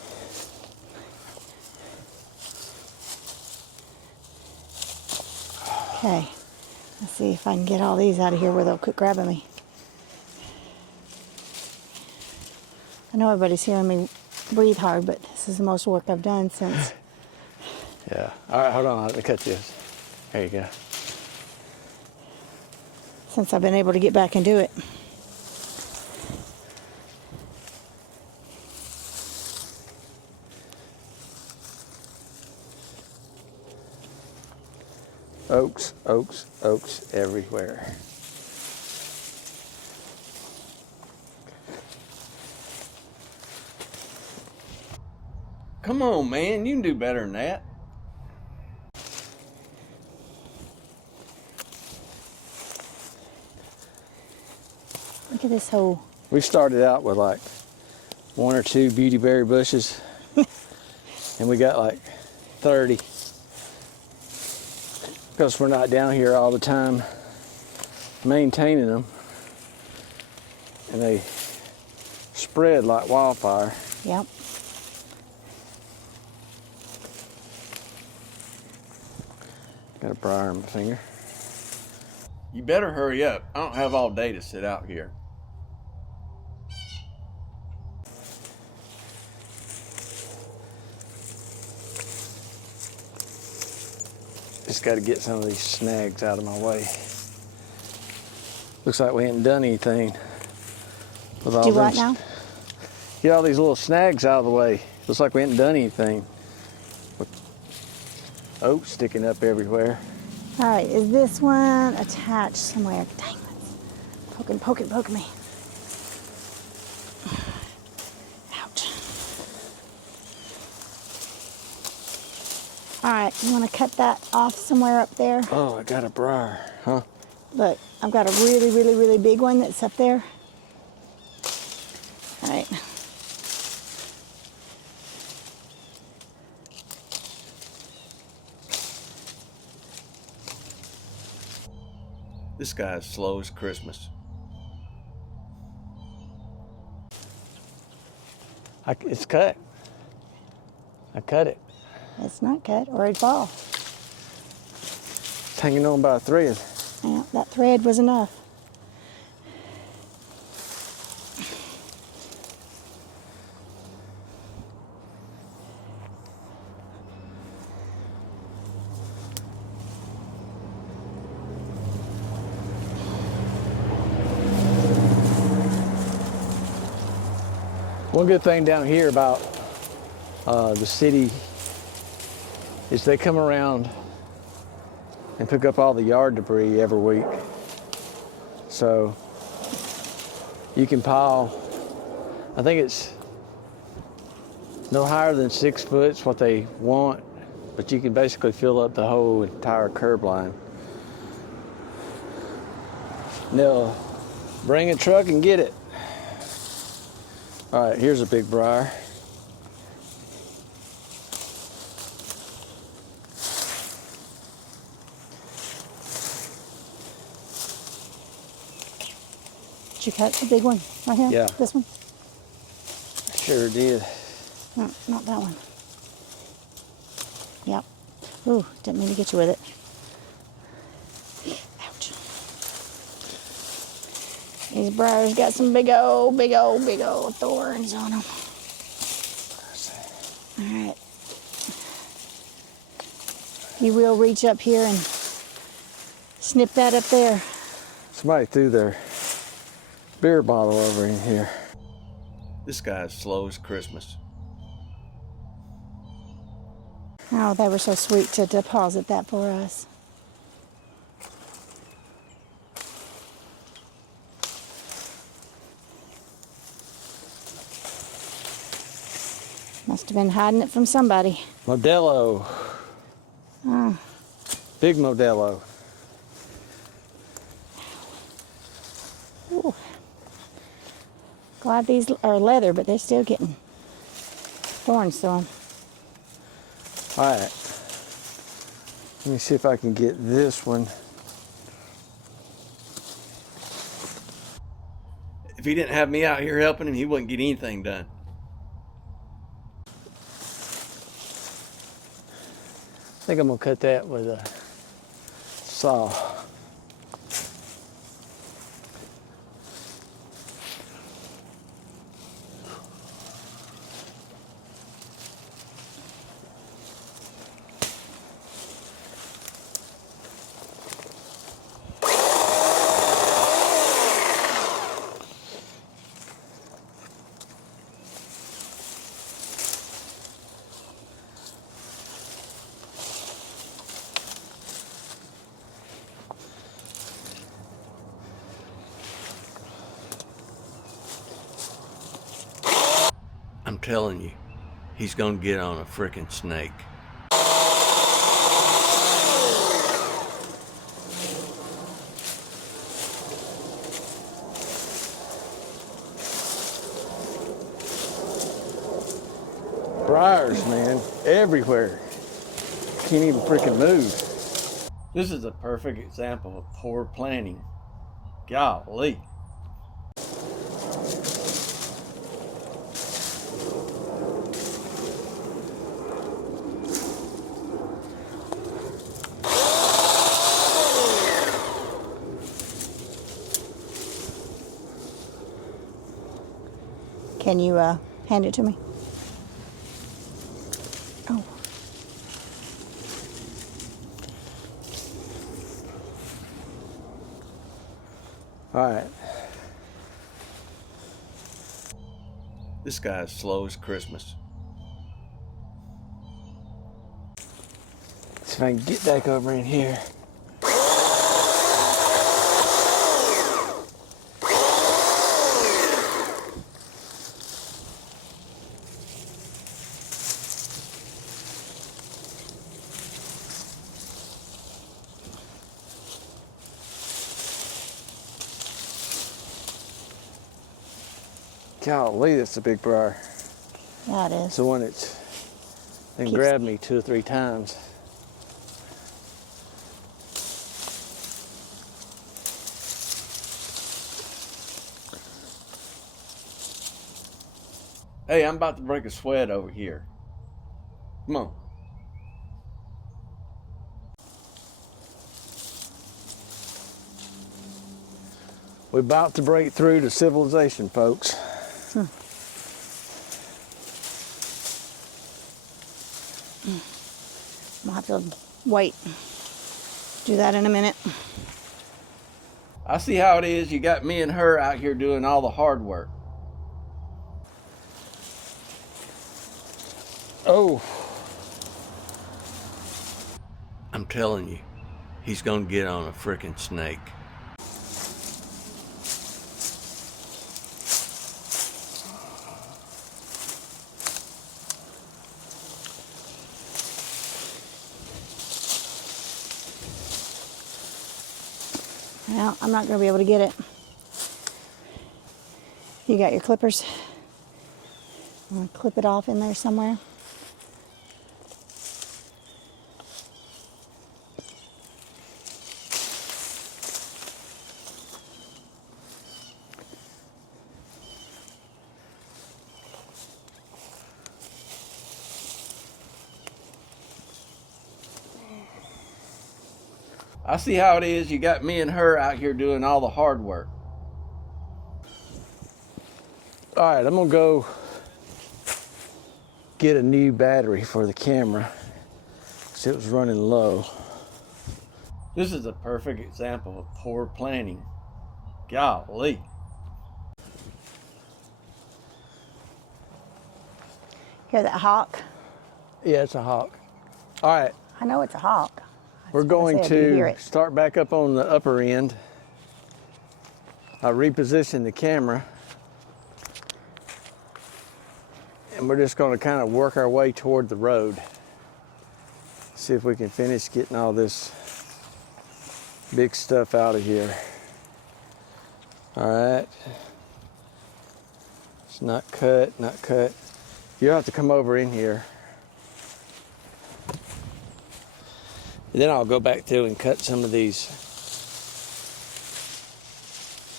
Okay, let's see if I can get all these out of here where they'll quit grabbing me. I know everybody's hearing me breathe hard, but this is the most work I've done since. Yeah. All right, hold on. Let me cut this. There you go. Since I've been able to get back and do it. Oaks, oaks, oaks everywhere. Come on, man. You can do better than that. Look at this hole. We started out with like 1 or 2 beautyberry bushes, and we got like 30. Because we're not down here all the time maintaining them, and they spread like wildfire. Yep. Got a briar in my finger. You better hurry up. I don't have all day to sit out here. Just got to get some of these snags out of my way. Looks like we ain't done anything with all Do what them- now? Get all these little snags out of the way. Looks like we ain't done anything. With oats sticking up everywhere. All right, is this one attached somewhere? Dang it. Poking me. Ouch. All right, you want to cut that off somewhere up there? Oh, I got a briar, huh? Look, I've got a really big one that's up there. All right. This guy is slow as Christmas. It's cut. I cut it. It's not cut or it'd fall. It's hanging on by a thread. Yeah, that thread was enough. One good thing down here about the city is they come around and pick up all the yard debris every week. So you can pile, I think it's no higher than 6 foot is what they want, but you can basically fill up the whole entire curb line. And they'll bring a truck and get it. All right, here's a big briar. Did you cut the big one right here? Yeah. This one? Sure did. No, not that one. Yep. Ooh, didn't mean to get you with it. Ouch. These briars got some big old thorns on them. All right. You will reach up here and snip that up there. Somebody threw their beer bottle over in here. This guy is slow as Christmas. Oh, they were so sweet to deposit that for us. Must have been hiding it from somebody. Modelo. Oh, Big Modelo. ooh. Glad these are leather, but they're still getting thorns to them. All right. Let me see if I can get this one. If he didn't have me out here helping him, he wouldn't get anything done. I think I'm gonna cut that with a saw. I'm telling you, he's gonna get on a freaking snake. Briars, man, everywhere. Can't even freaking move. This is a perfect example of poor planning. Golly. Can you hand it to me? Oh. All right. This guy is slow as Christmas. See if I can get back over in here. Golly, that's a big briar. Yeah, it It's is. the one that's been Keeps- grabbed me 2 or 3 times. Hey, I'm about to break a sweat over here. Come on. We're about to break through to civilization, folks. I'll have to wait. Do that in a minute. I see how it is. You got me and her out here doing all the hard work. Oh, I'm telling you, he's gonna get on a freaking snake. Well, I'm not going to be able to get it. You got your clippers? I'm going to clip it off in there somewhere. I see how it is. You got me and her out here doing all the hard work. all right, I'm gonna go get a new battery for the camera. 'Cause it was running low. This is a perfect example of poor planning. Golly. Hear that hawk? Yeah, it's a hawk. All right, I know it's a hawk. we're That's what I going said, you hear to it. start back up on the upper end. I repositioned the camera. And we're just going to kind of work our way toward the road. See if we can finish getting all this big stuff out of here. All right. It's not cut, not cut. You'll have to come over in here. And then I'll go back through and cut some of these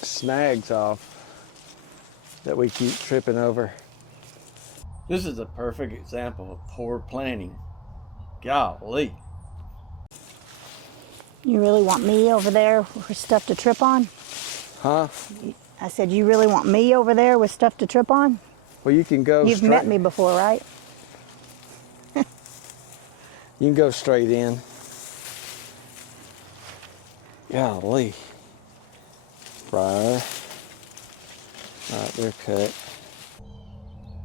snags off that we keep tripping over. This is a perfect example of poor planning. Golly. You really want me over there with stuff to trip on? Huh? I said, you really want me over there with stuff to trip on? Well, you can go You've straight. met me before, right? You can go straight in. Golly. Briar. All right, they're cut.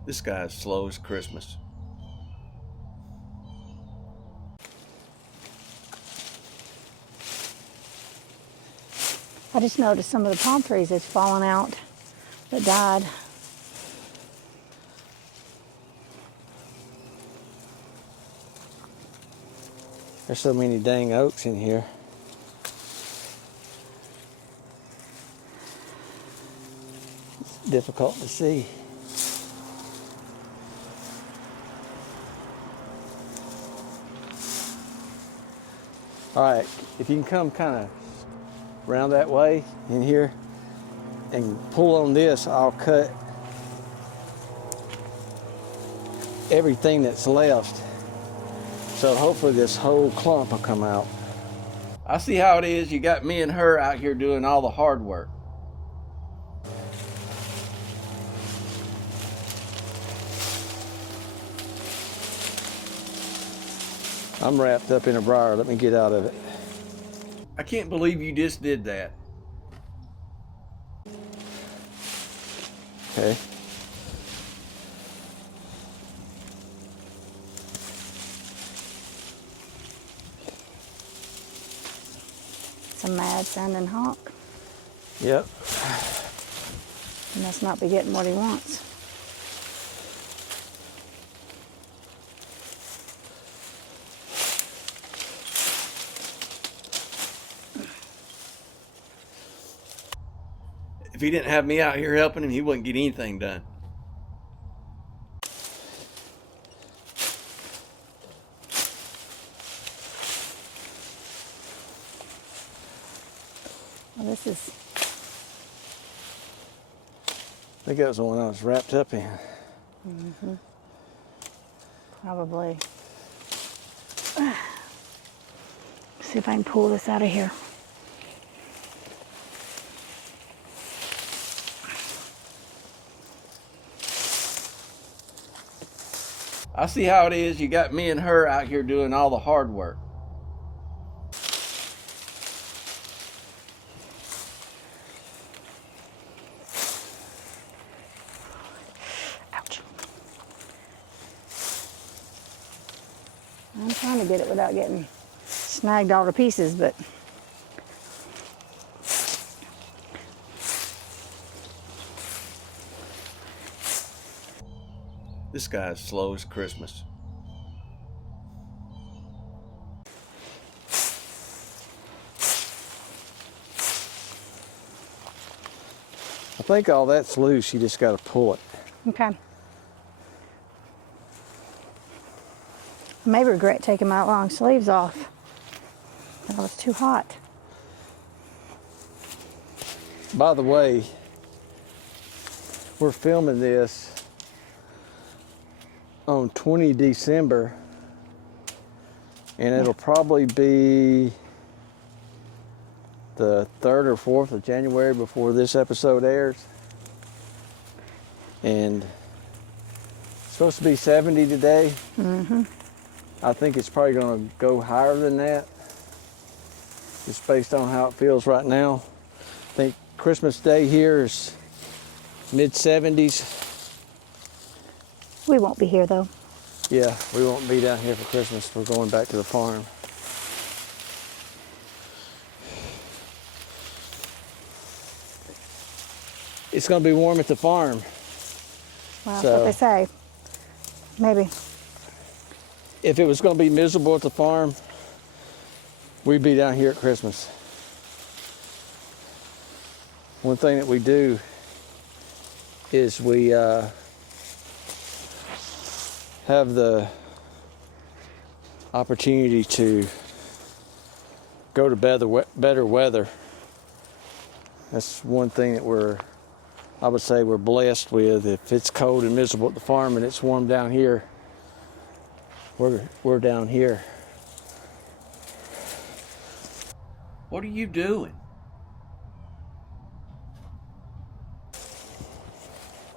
This guy is slow as Christmas. I just noticed some of the palm trees that's fallen out that died. There's so many dang oaks in here. It's difficult to see. All right, if you can come kind of around that way in here and pull on this, I'll cut everything that's left. So hopefully this whole clump will come out. I see how it is. You got me and her out here doing all the hard work. I'm wrapped up in a briar. Let me get out of it. I can't believe you just did that. Okay. It's a mad sounding hawk. Yep. He must not be getting what he wants. If he didn't have me out here helping him, he wouldn't get anything done. Well, this is, I think that was the one I was wrapped up in. probably. See if I can pull this out of here. I see how it is. You got me and her out here doing all the hard work. Ouch. I'm trying to get it without getting snagged all to pieces, but This guy is slow as Christmas. I think all that's loose. You just got to pull it. okay. I may regret taking my long sleeves off. That was too hot. By the way, we're filming this on 20 December, and it'll probably be the 3rd or 4th of January before this episode airs. And it's supposed to be 70 today. I think it's probably going to go higher than that, just based on how it feels right now. I think Christmas Day here is mid-70s. We won't be here though. Yeah, we won't be down here for Christmas. We're going back to the farm. It's going to be warm at the farm. Well, So- that's what they say. Maybe. If it was going to be miserable at the farm, we'd be down here at Christmas. One thing that we do is we have the opportunity to go to better weather. That's one thing that I would say we're blessed with. If it's cold and miserable at the farm and it's warm down here, we're down here. What are you doing?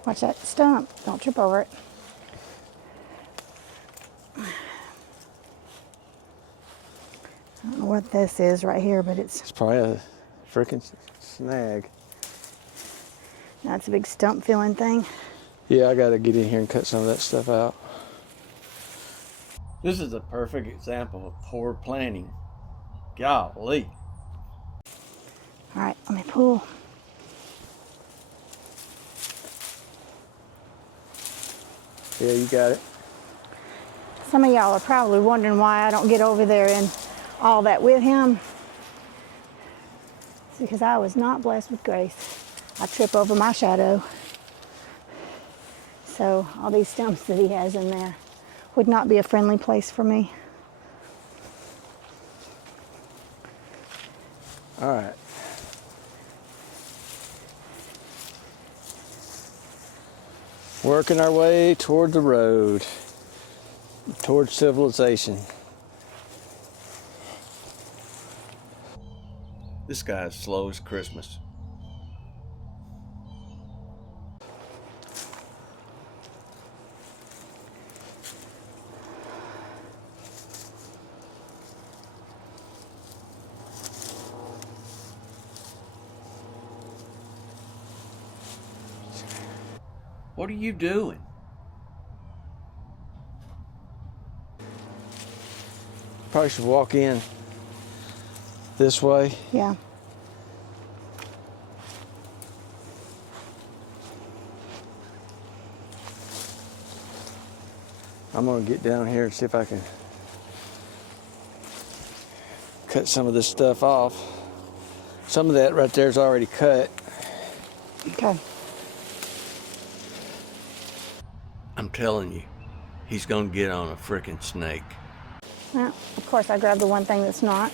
Watch that stump. Don't trip over it. I don't know what this is right here, but It's probably a freaking snag. that's a big stump feeling thing. Yeah, I gotta get in here and cut some of that stuff out. This is a perfect example of poor planning. Golly. All right, let me pull. Yeah, you got it. Some of y'all are probably wondering why I don't get over there and all that with him. It's because I was not blessed with grace. I trip over my shadow. So all these stumps that he has in there would not be a friendly place for me. All right. Working our way toward the road, toward civilization. This guy is slow as Christmas. What are you doing? Probably should walk in this way. Yeah. I'm gonna get down here and see if I can cut some of this stuff off. Some of that right there is already cut. Okay. I'm telling you, he's gonna get on a frickin' snake. Well, of course I grabbed the one thing that's not.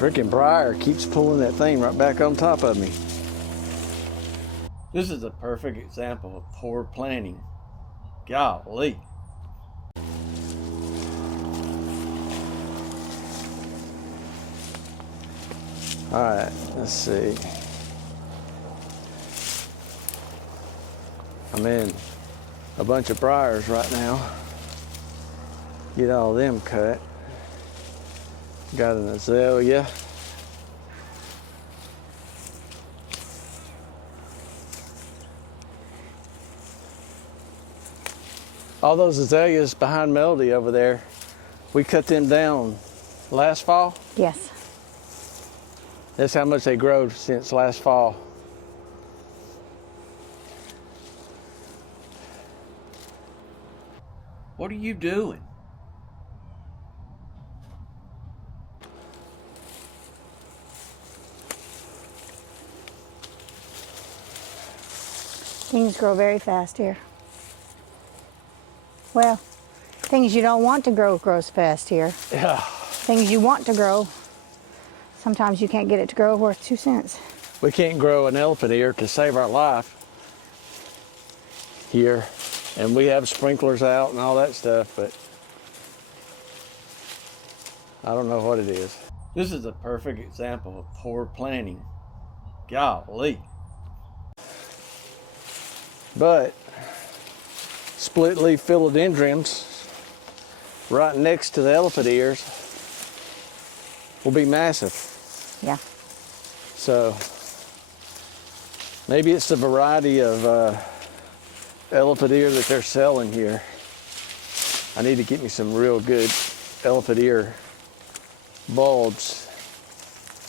Freaking briar keeps pulling that thing right back on top of me. This is a perfect example of poor planning. Golly. All right, let's see. I'm in a bunch of briars right now. Get all them cut. Got an azalea. All those azaleas behind Melody over there, we cut them down last fall. Yes. That's how much they grow since last fall. What are you doing? Things grow very fast here. Well, things you don't want to grow grows fast here. Yeah. Things you want to grow, sometimes you can't get it to grow worth 2 cents. We can't grow an elephant ear to save our life here. And we have sprinklers out and all that stuff, but I don't know what it is. This is a perfect example of poor planning. Golly. But split leaf philodendrons right next to the elephant ears will be massive. Yeah. So maybe it's the variety of elephant ear that they're selling here. I need to get me some real good elephant ear bulbs,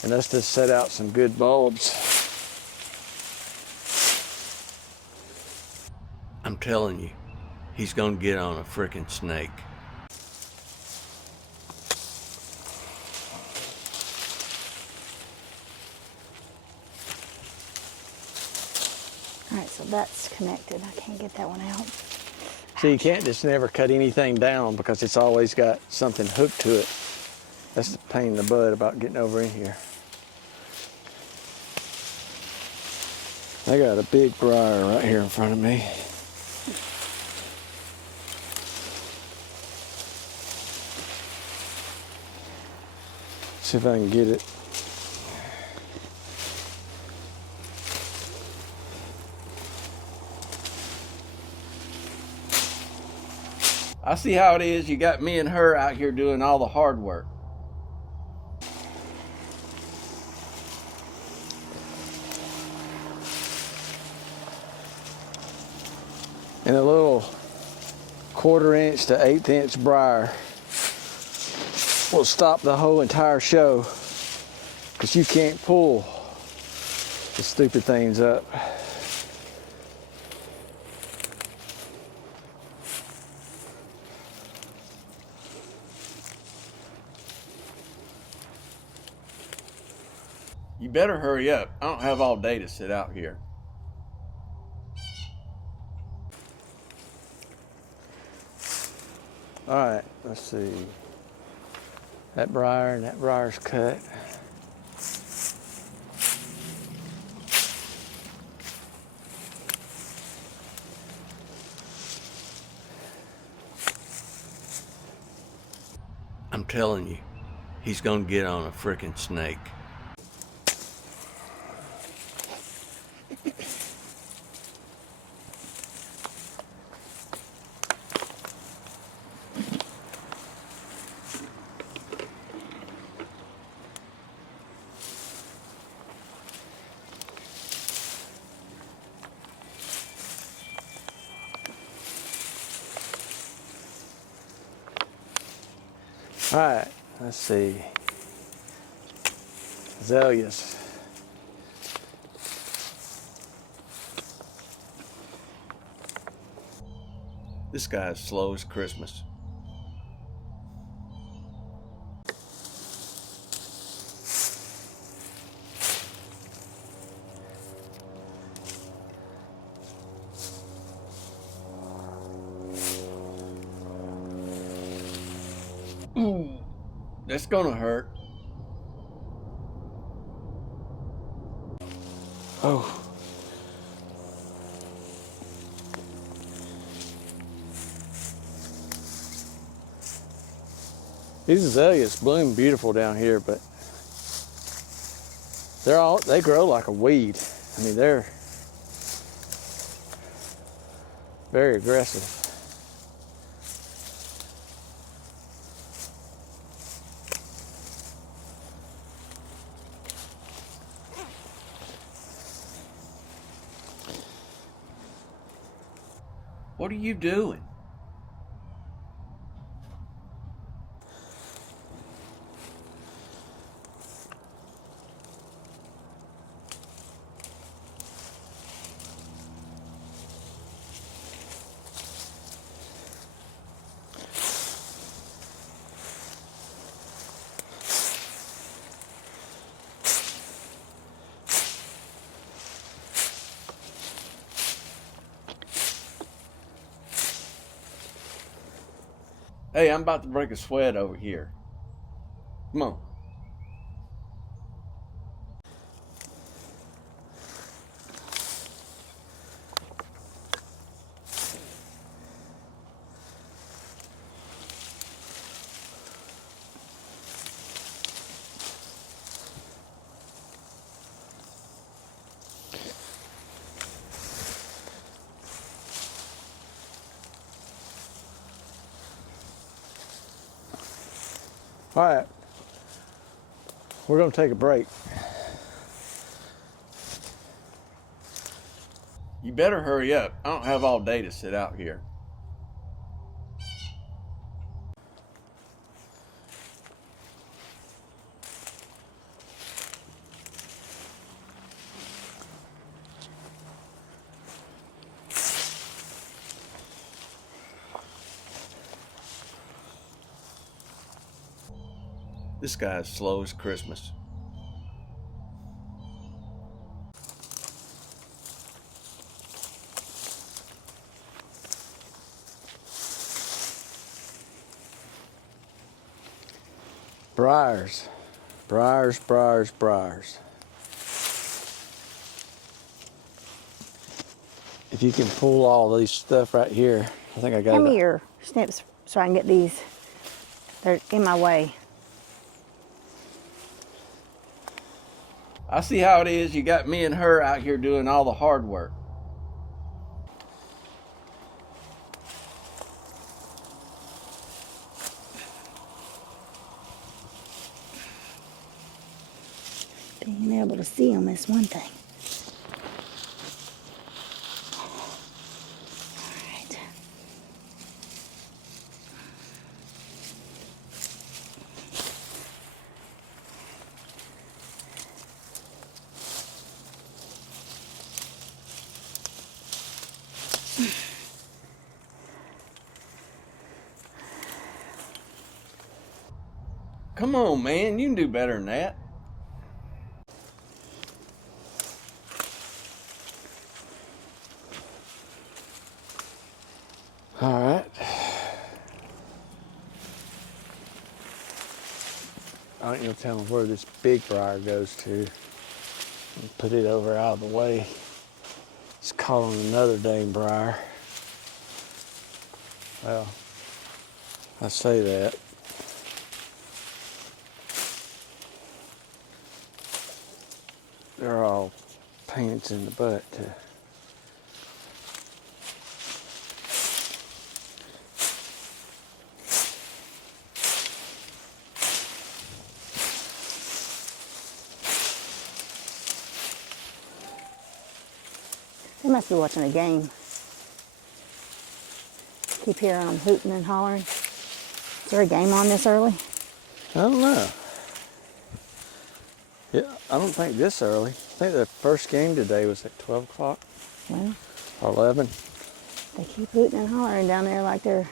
and let's just set out some good bulbs. I'm telling you, he's gonna get on a frickin' snake. All right, so that's connected. I can't get that one out. So you can't just never cut anything down because it's always got something hooked to it. That's the pain in the butt about getting over in here. I got a big briar right here in front of me. See if I can get it. I see how it is. You got me and her out here doing all the hard work. And a little 1/4 inch to 1/8 inch briar will stop the whole entire show, because you can't pull the stupid things up. You better hurry up. I don't have all day to sit out here. All right, let's see. That briar and that briar's cut. I'm telling you, he's gonna get on a freaking snake. All right, let's see. Azaleas. This guy's slow as Christmas. Ooh, that's gonna hurt. Oh. These azaleas bloom beautiful down here, but they grow like a weed. I mean, they're very aggressive. What are you doing? Hey, I'm about to break a sweat over here. Come on. All right, we're gonna take a break. You better hurry up. I don't have all day to sit out here. This guy's slow as Christmas. Briars, briars, briars, briars. if you can pull all these stuff right here, I think I got Hand me it. your snips so I can get these. They're in my way. I see how it is. You got me and her out here doing all the hard work. Being able to see them is one thing. All right. Come on, man. You can do better than that. All right. I want you to tell me where this big briar goes to. And put it over out of the way. It's calling another dang briar. Well, I say that. They're all pains in the butt too. They must be watching a game. Keep hearing them hooting and hollering. Is there a game on this early? I don't know. Yeah, I don't think this early. I think the first game today was at 12 o'clock Well, or 11. they keep hooting and hollering down there like they're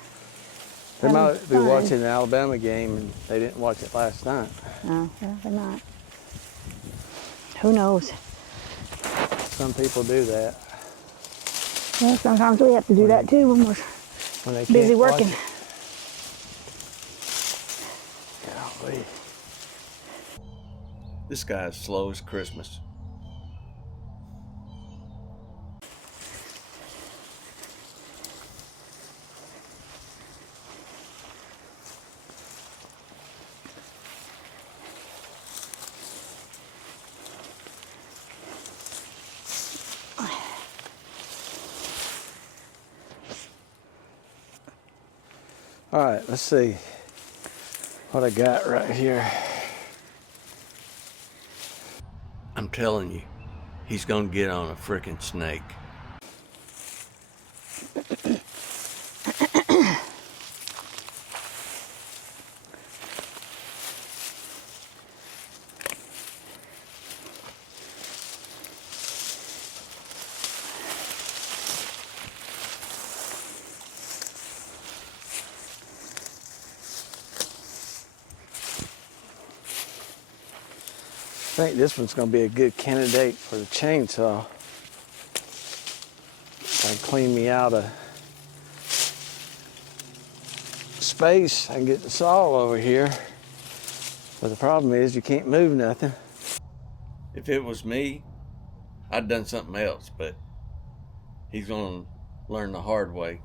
They having might be fun. watching the Alabama game and they didn't watch it last night. Oh, well, they might. Who knows? Some people do that Well, sometimes we have to do that too when we're when they busy can't watch working. it. Golly. This guy's slow as Christmas. All right, let's see what I got right here. I'm telling you, he's gonna get on a freaking snake. I think this one's going to be a good candidate for the chainsaw. It'll clean me out of space. I can get the saw over here. But the problem is you can't move nothing. If it was me, I'd done something else, but he's gonna learn the hard way.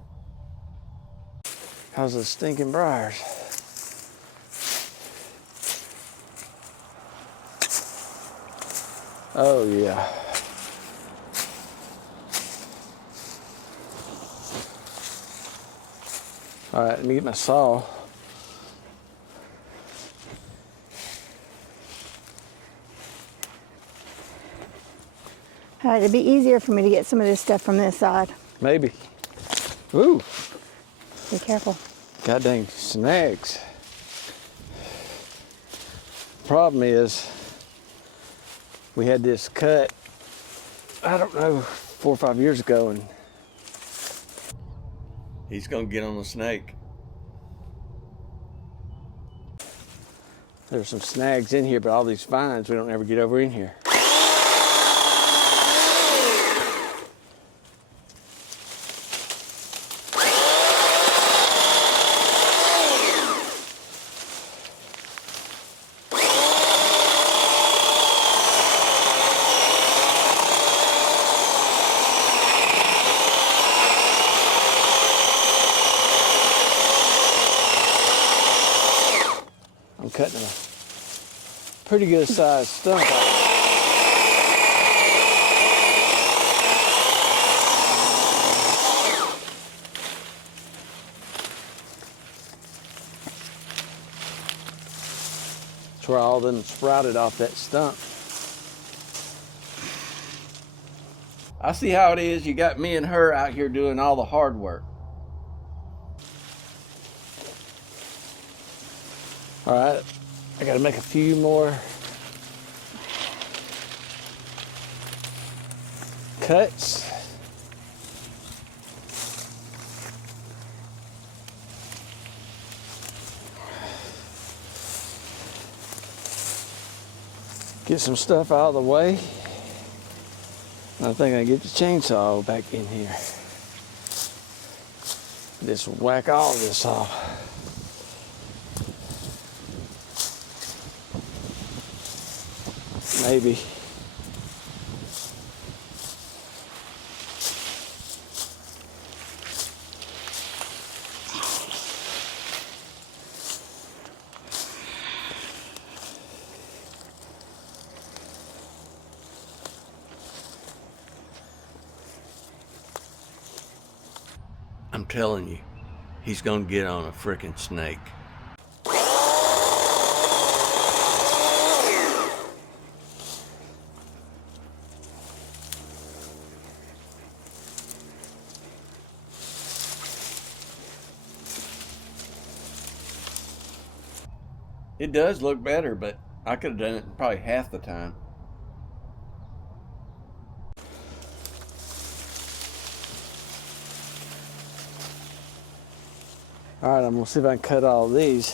Because of the stinking briars. Oh yeah. All right, let me get my saw. All right, it'd be easier for me to get some of this stuff from this side. Maybe. Ooh, Be careful. god dang snags. Problem is, we had this cut, I don't know, 4 or 5 years ago, and He's gonna get on the snake. there's some snags in here, but all these vines, we don't ever get over in here. cutting a pretty good sized stump out. That's where all them sprouted off that stump. I see how it is. You got me and her out here doing all the hard work. All right, I gotta make a few more cuts. Get some stuff out of the way. I think I get the chainsaw back in here. Just whack all this off. Maybe. I'm telling you, he's gonna get on a frickin' snake. It does look better, but I could have done it probably half the time. All right, I'm gonna see if I can cut all these.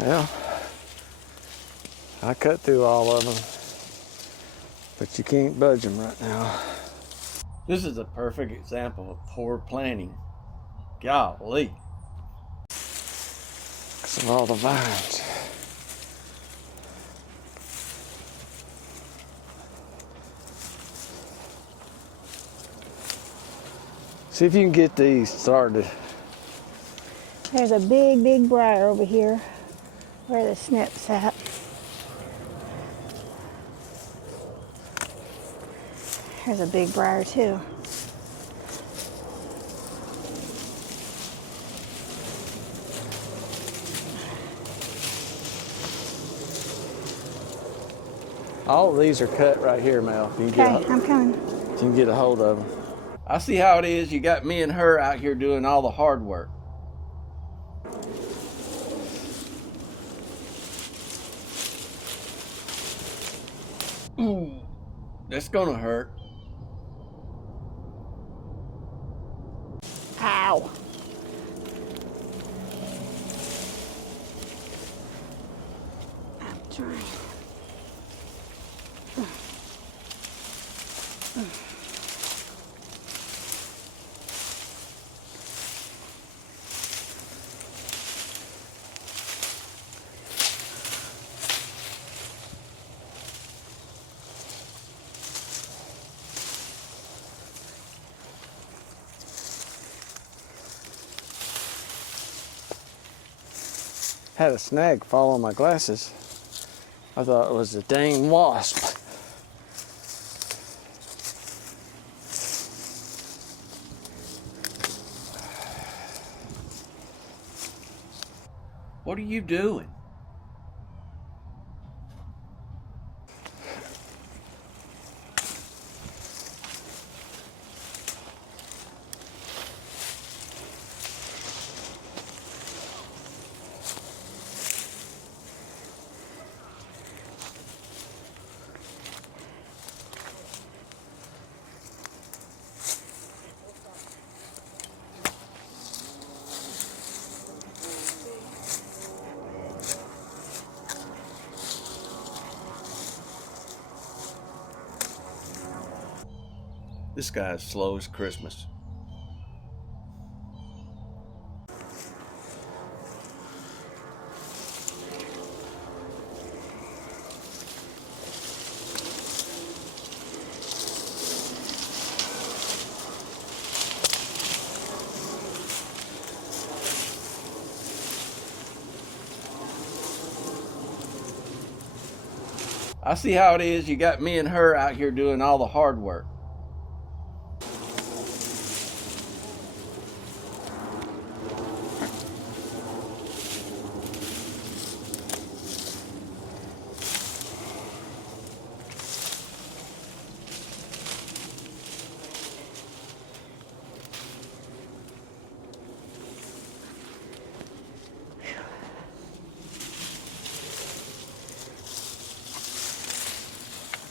Well, I cut through all of them, but you can't budge them right now. This is a perfect example of poor planning. Golly. Because of all the vines. See if you can get these started. There's a big, big briar over here where the snip's at. There's a big briar too. All of these are cut right here, Mel. You can Okay, I'm coming. you can get a hold of them. I see how it is. You got me and her out here doing all the hard work. Ooh, that's gonna hurt. Ow. I'm trying. Had a snag fall on my glasses. I thought it was a dang wasp. What are you doing? This guy is slow as Christmas. I see how it is. You got me and her out here doing all the hard work.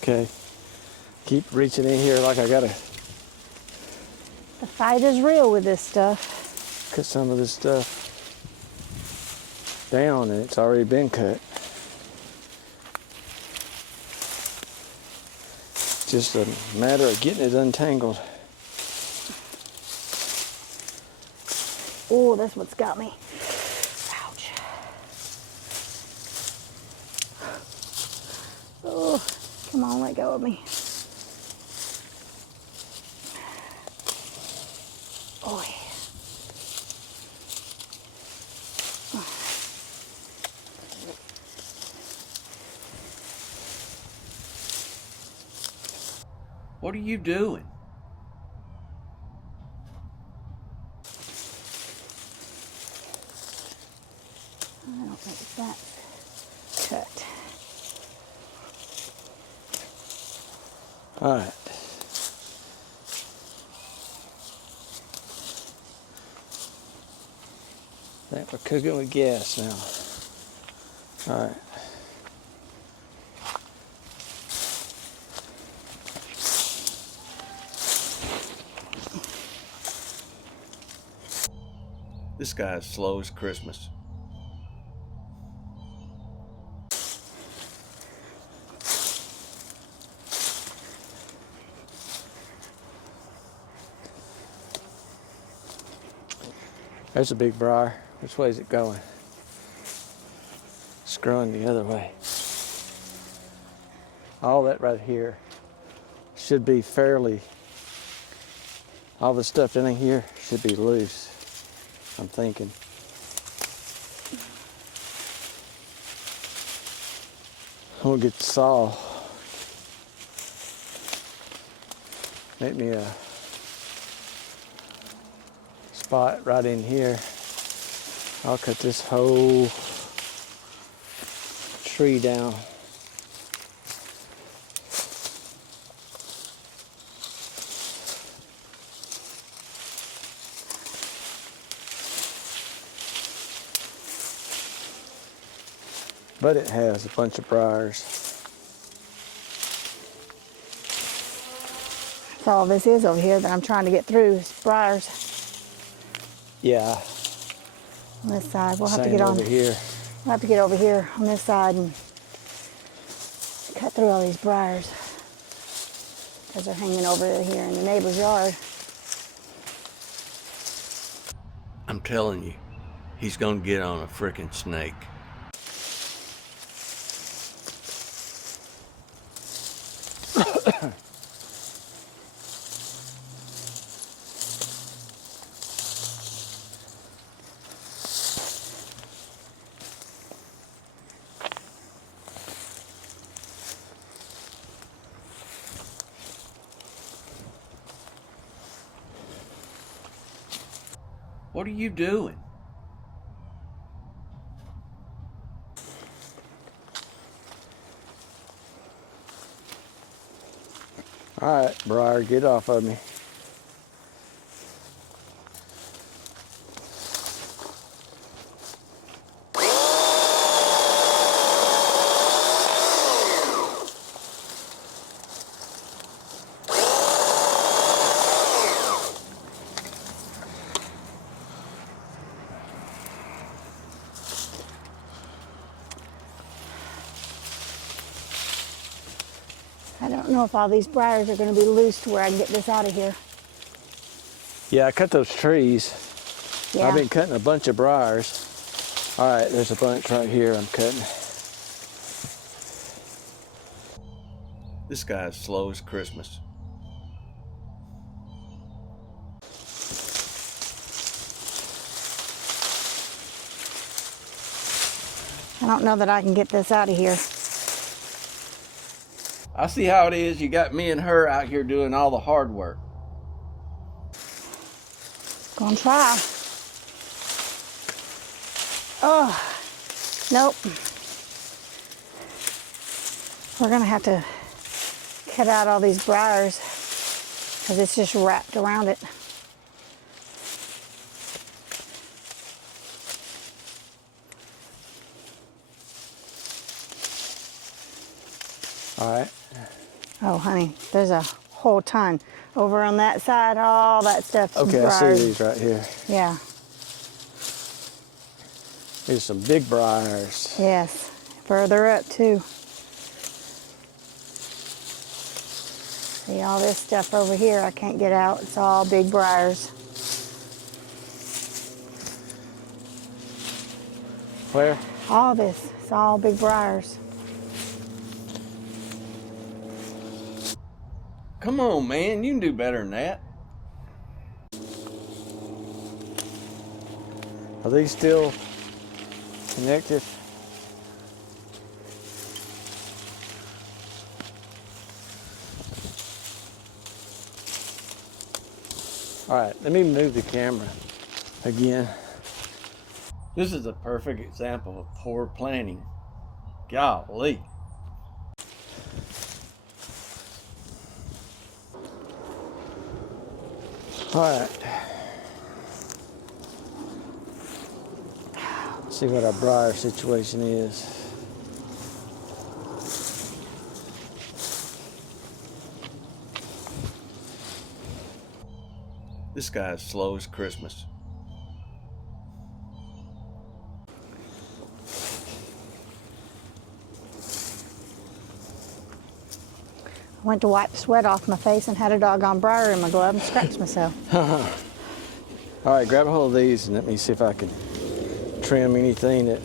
Okay. Keep reaching in here like I gotta The fight is real with this stuff. cut some of this stuff down, and it's already been cut. Just a matter of getting it untangled. Oh, that's what's got me. Ouch. Oh, come on, let go of me. Oh, yeah. What are you doing? I don't think that's cut. All right. I think we're cooking with gas now. All right. This guy is slow as Christmas. There's a big briar. Which way is it going? It's growing the other way. All that right here should be fairly, all the stuff in here should be loose, I'm thinking. I'm gonna get the saw. Make me a spot right in here. I'll cut this whole tree down. But it has a bunch of briars. That's all this is over here that I'm trying to get through is briars Yeah, on this side. We'll have to same get on. over here. We'll have to get over here on this side and cut through all these briars because they're hanging over here in the neighbor's yard. I'm telling you, he's gonna get on a frickin' snake. What are you doing? All right, briar, get off of me. I don't know if all these briars are going to be loose to where I can get this out of here. Yeah, I cut those trees. Yeah. I've been cutting a bunch of briars. All right, there's a bunch right here I'm cutting. This guy is slow as Christmas. I don't know that I can get this out of here. I see how it is. You got me and her out here doing all the hard work. Gonna try. Oh, nope. We're gonna have to cut out all these briars because it's just wrapped around it. All right. Oh, honey, there's a whole ton. Over on that side, all that stuff's Okay, briars. I see these right here. Yeah, There's some big briars. yes. Further up, too. See all this stuff over here I can't get out. It's all big briars. Where? All this, it's all big briars. Come on, man. You can do better than that. Are these still connected? All right, let me move the camera again. This is a perfect example of poor planning. Golly. All right. Let's see what our briar situation is. This guy is slow as Christmas. I went to wipe sweat off my face and had a doggone briar in my glove and scratched myself. All right, grab a hold of these and let me see if I can trim anything that...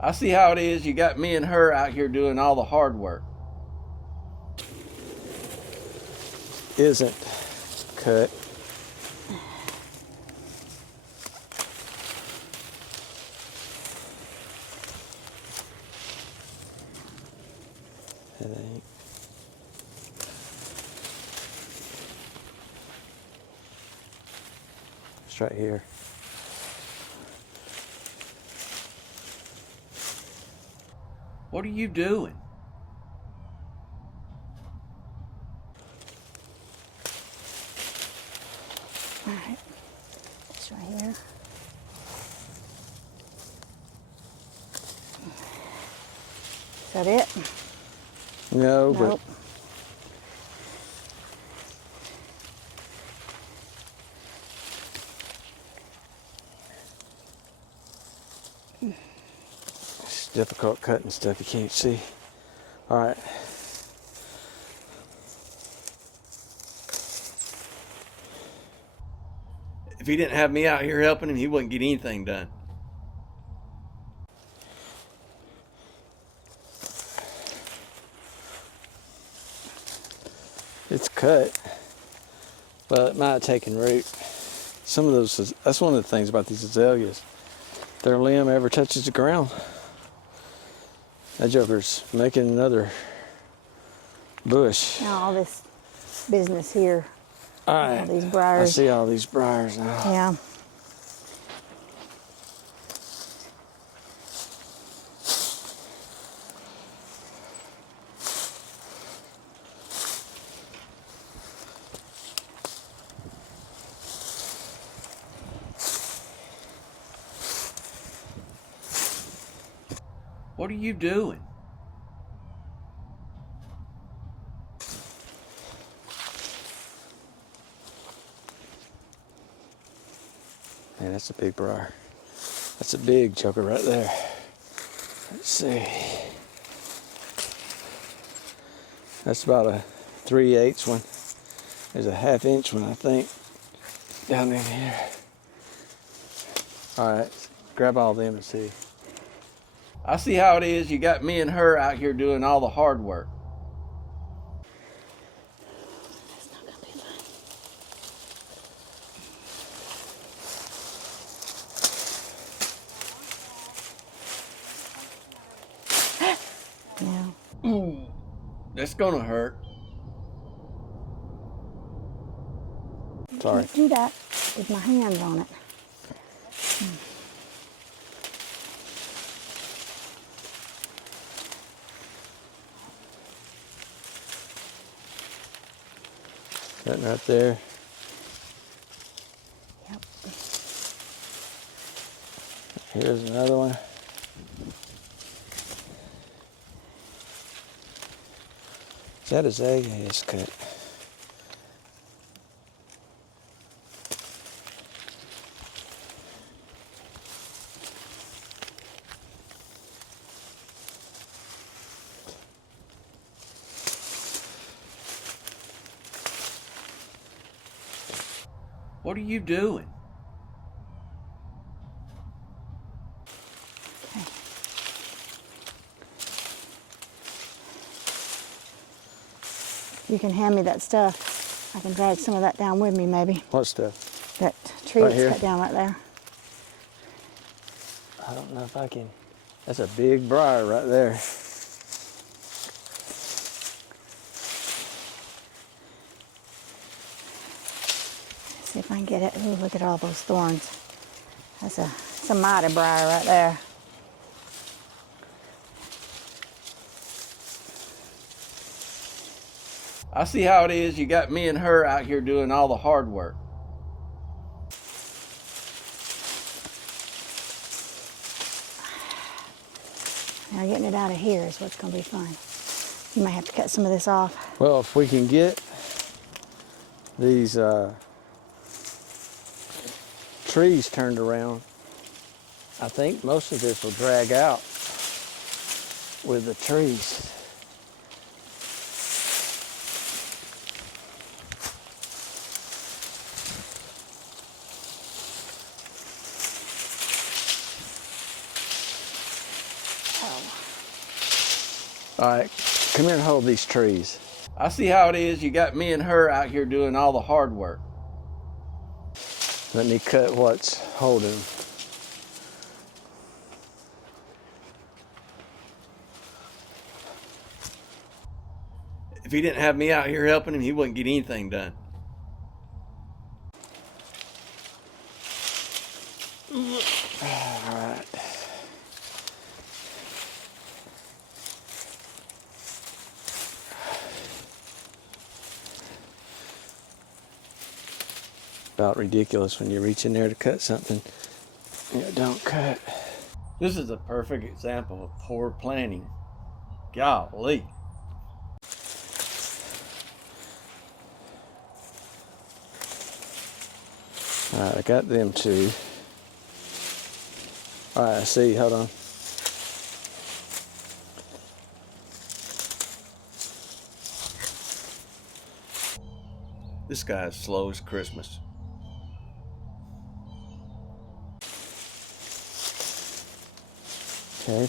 I see how it is. You got me and her out here doing all the hard work. isn't cut. It ain't. It's right here. What are you doing? All right, this right here. Is that it? No, Nope. it's difficult cutting stuff you can't see. All right. If he didn't have me out here helping him, he wouldn't get anything done. It's cut, but it might have taken root. Some of those, that's one of the things about these azaleas. Their limb ever touches the ground. That joker's making another bush. Now all this business here. All All right, these I briars. see all these briars now. Yeah. What are you doing? Man, that's a big briar. That's a big joker right there. Let's see. That's about a 3/8 one. There's a 1/2 inch one, I think, down in here. All right, grab all them and see. I see how it is. You got me and her out here doing all the hard work. That's not gonna be fun. Yeah. That's gonna hurt. Sorry. Can't do that with my hands on it. That right there. Yep. Here's another one. Is that his egg? Yeah, it's cut. What are you doing? Okay. You can hand me that stuff. I can drag some of that down with me, maybe. What stuff? That tree Right that's here? cut down right there. I don't know if I can. That's a big briar right there. See if I can get it. Ooh, look at all those thorns. That's a mighty briar right there. I see how it is. You got me and her out here doing all the hard work. Now getting it out of here is what's going to be fun. You might have to cut some of this off. Well, if we can get these trees turned around, I think most of this will drag out with the trees. All right, come here and hold these trees. I see how it is. You got me and her out here doing all the hard work. Let me cut what's holding. If he didn't have me out here helping him, he wouldn't get anything done. All right. About ridiculous when you reach in there to cut something and it don't cut. This is a perfect example of poor planning. Golly. All right, I got them two. All right, I see, hold on. This guy is slow as Christmas. Okay.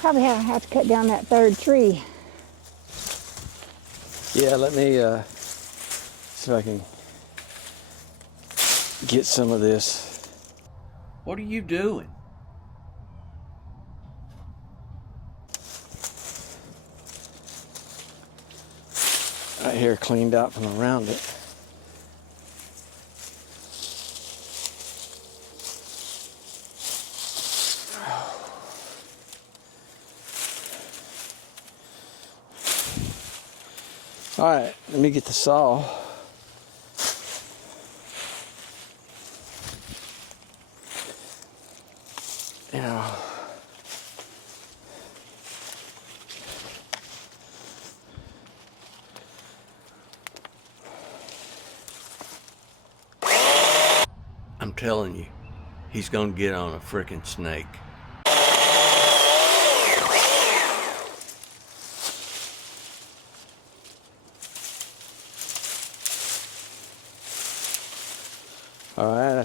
Probably have to cut down that third tree. Yeah, let me see if I can get some of this. What are you doing? Right here cleaned out from around it. All right, let me get the saw. Yeah. I'm telling you, he's gonna get on a frickin' snake.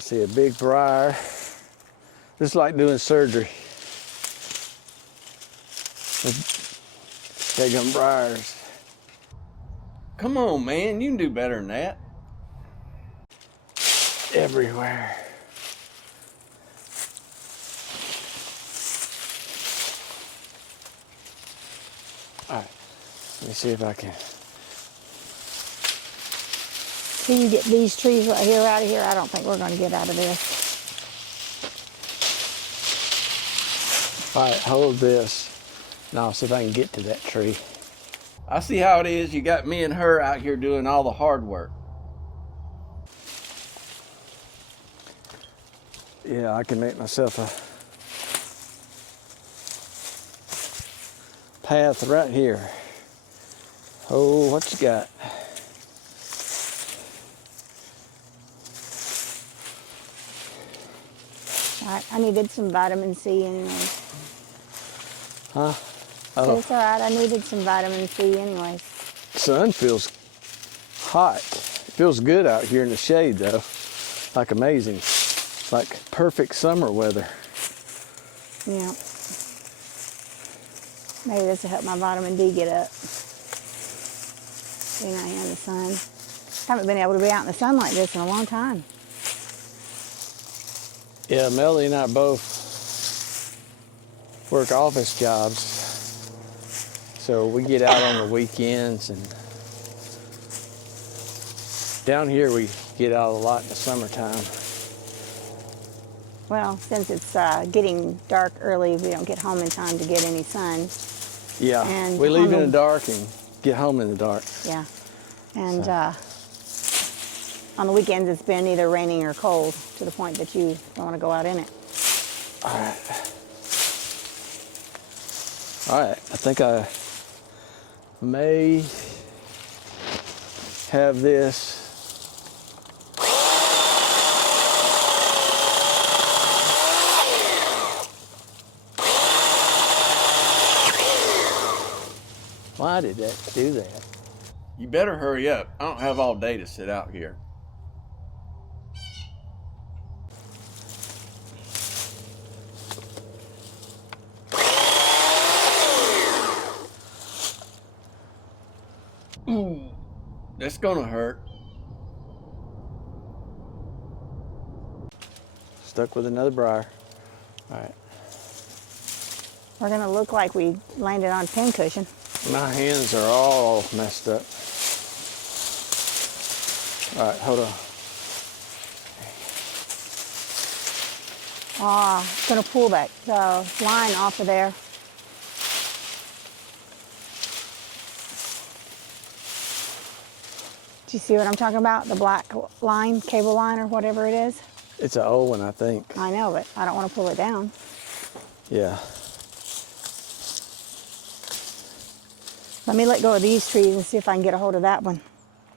see a big briar. Just like doing surgery. Taking briars. Come on, man. You can do better than that. Everywhere. All right, let me see if I can. Can you get these trees right here out of here? I don't think we're going to get out of this. All right, hold this. Now I'll see if I can get to that tree. I see how it is. You got me and her out here doing all the hard work. Yeah, I can make myself a path right here. Oh, what you got? I needed some vitamin C anyways. Huh? But Oh, it's all right. I needed some vitamin C anyways. sun feels hot. It feels good out here in the shade though. Like amazing. Like perfect summer weather. Yeah. Maybe this will help my vitamin D get up. Being out here in the sun. Haven't been able to be out in the sun like this in a long time. Yeah, Melody and I both work office jobs. So we get out on the weekends, and down here we get out a lot in the summertime. Well, since it's getting dark early, we don't get home in time to get any sun. Yeah, And we leave on in the- the dark and get home in the dark. Yeah. And on the weekends, it's been either raining or cold to the point that you don't want to go out in it. All right. All right, I think I may have this. Why did that do that? You better hurry up. I don't have all day to sit out here. Ooh, that's gonna hurt. Stuck with another briar. All right. We're going to look like we landed on pincushion. My hands are all messed up. All right, hold on. Going to pull that line off of there. Do you see what I'm talking about? The black line, cable line, or whatever it is? It's an old one, I think. I know, but I don't want to pull it down. Yeah. Let me let go of these trees and see if I can get a hold of that one.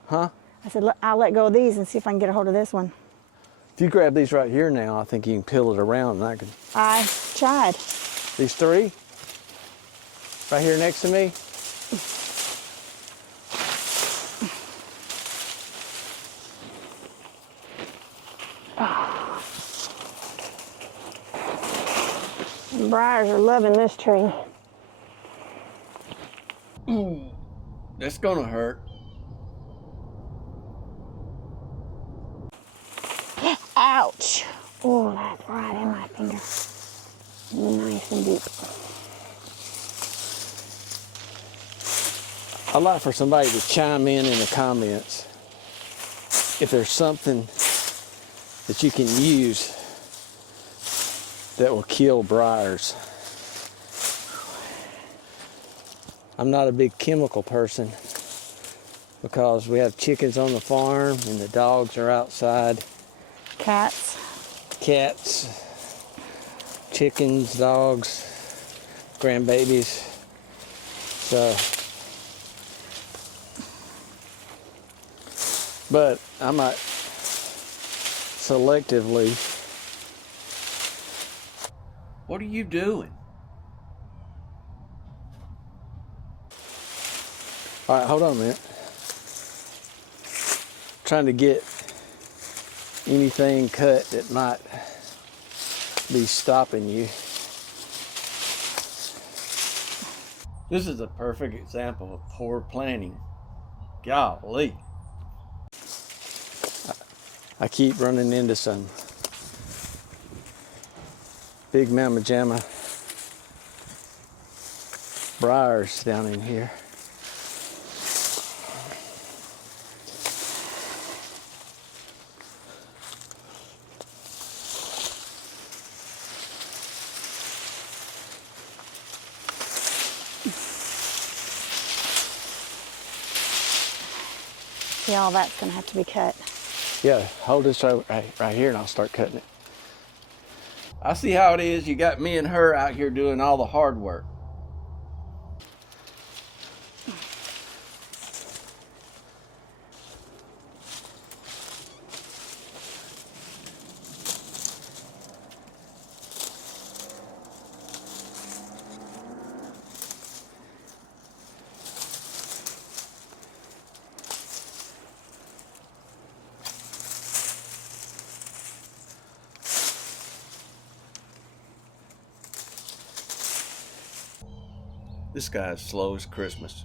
Huh? I said, I'll let go of these and see if I can get a hold of this one. If you grab these right here now, I think you can peel it around and I can. I tried. These three? Right here next to me? The briars are loving this tree. Ooh, that's gonna hurt. Ouch. Oh, that's right in my finger. Nice and deep. I'd like for somebody to chime in the comments if there's something that you can use that will kill briars. I'm not a big chemical person because we have chickens on the farm and the dogs are outside. Cats. Cats, chickens, dogs, grandbabies. So, but I might selectively. What are you doing? All right, hold on a minute. Trying to get anything cut that might be stopping you. This is a perfect example of poor planning. Golly. I keep running into some big mamma jamma briars down in here. Yeah, all that's gonna have to be cut. Yeah, hold this right here and I'll start cutting it. I see how it is. You got me and her out here doing all the hard work. This guy's slow as Christmas.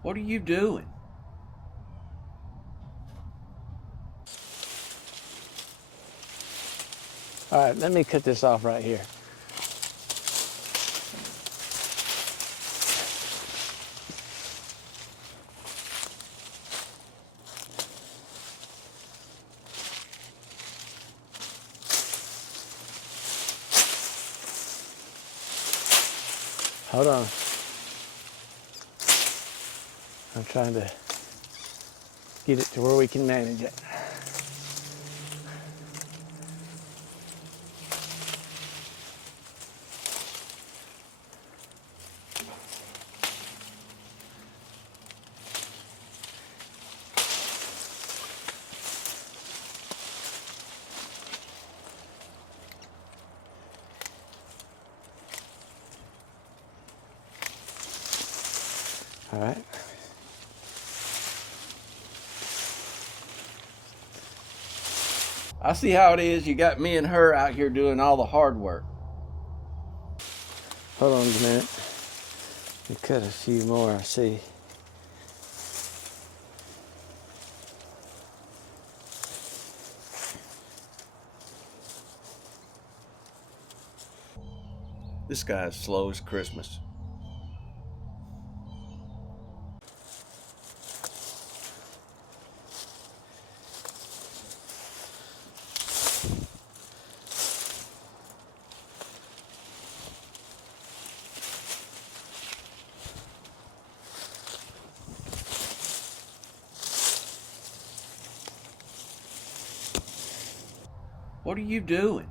What are you doing? All right, let me cut this off right here. Hold on. I'm trying to get it to where we can manage it. All right. I see how it is. You got me and her out here doing all the hard work. Hold on a minute. We cut a few more, I see. This guy's slow as Christmas. What are you doing?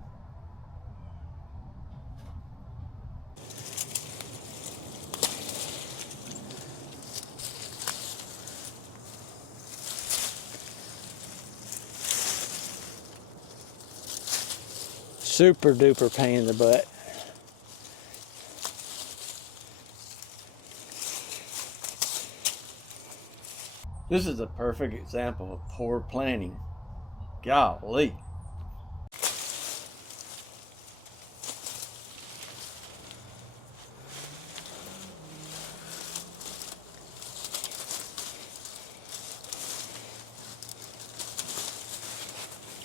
Super duper pain in the butt. This is a perfect example of poor planning. Golly.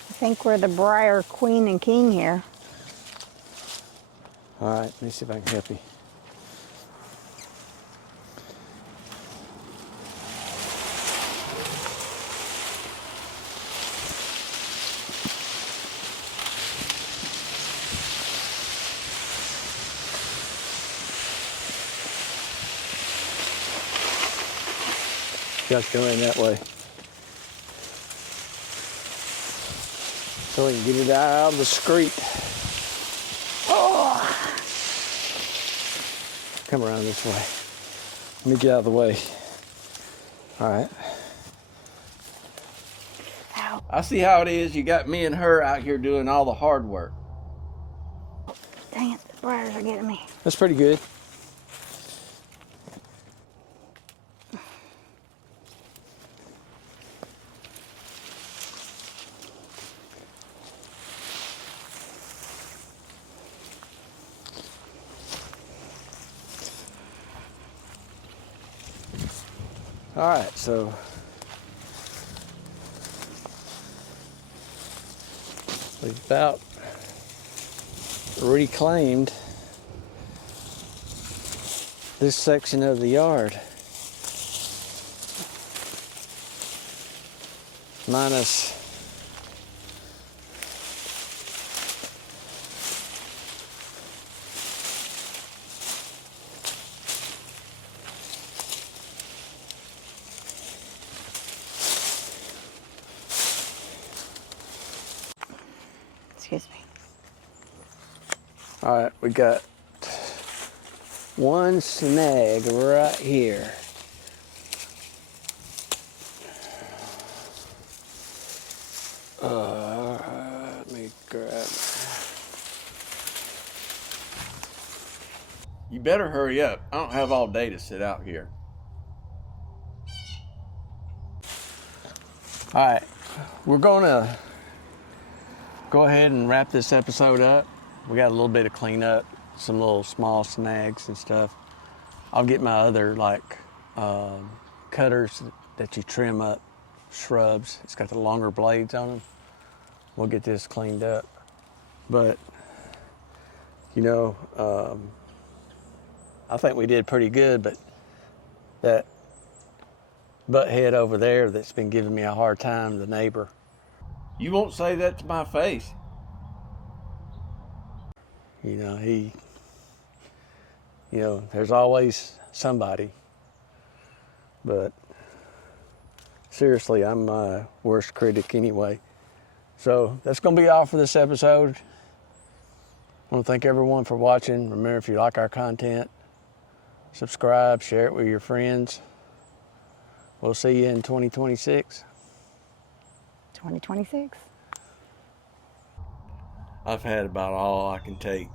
I think we're the briar queen and king here. All right, let me see if I can help you. Just go in that way. So we can get it out of the street. Oh. Come around this way. Let me get out of the way. All right. I see how it is. You got me and her out here doing all the hard work. Dang it, the briars are getting me. That's pretty good. All right, so we've about reclaimed this section of the yard. Minus Excuse me. all right, we got one snag right here. Let me grab. You better hurry up. I don't have all day to sit out here. All right, we're gonna go ahead and wrap this episode up. We got a little bit of cleanup, some little small snags and stuff. I'll get my other cutters that you trim up shrubs. It's got the longer blades on them. We'll get this cleaned up. But, you know, I think we did pretty good, but that butt head over there that's been giving me a hard time, the neighbor. You won't say that to my face. You know, there's always somebody. But seriously, I'm my worst critic anyway. So that's going to be all for this episode. I want to thank everyone for watching. Remember, if you like our content, subscribe, share it with your friends. We'll see you in 2026. 2026. I've had about all I can take.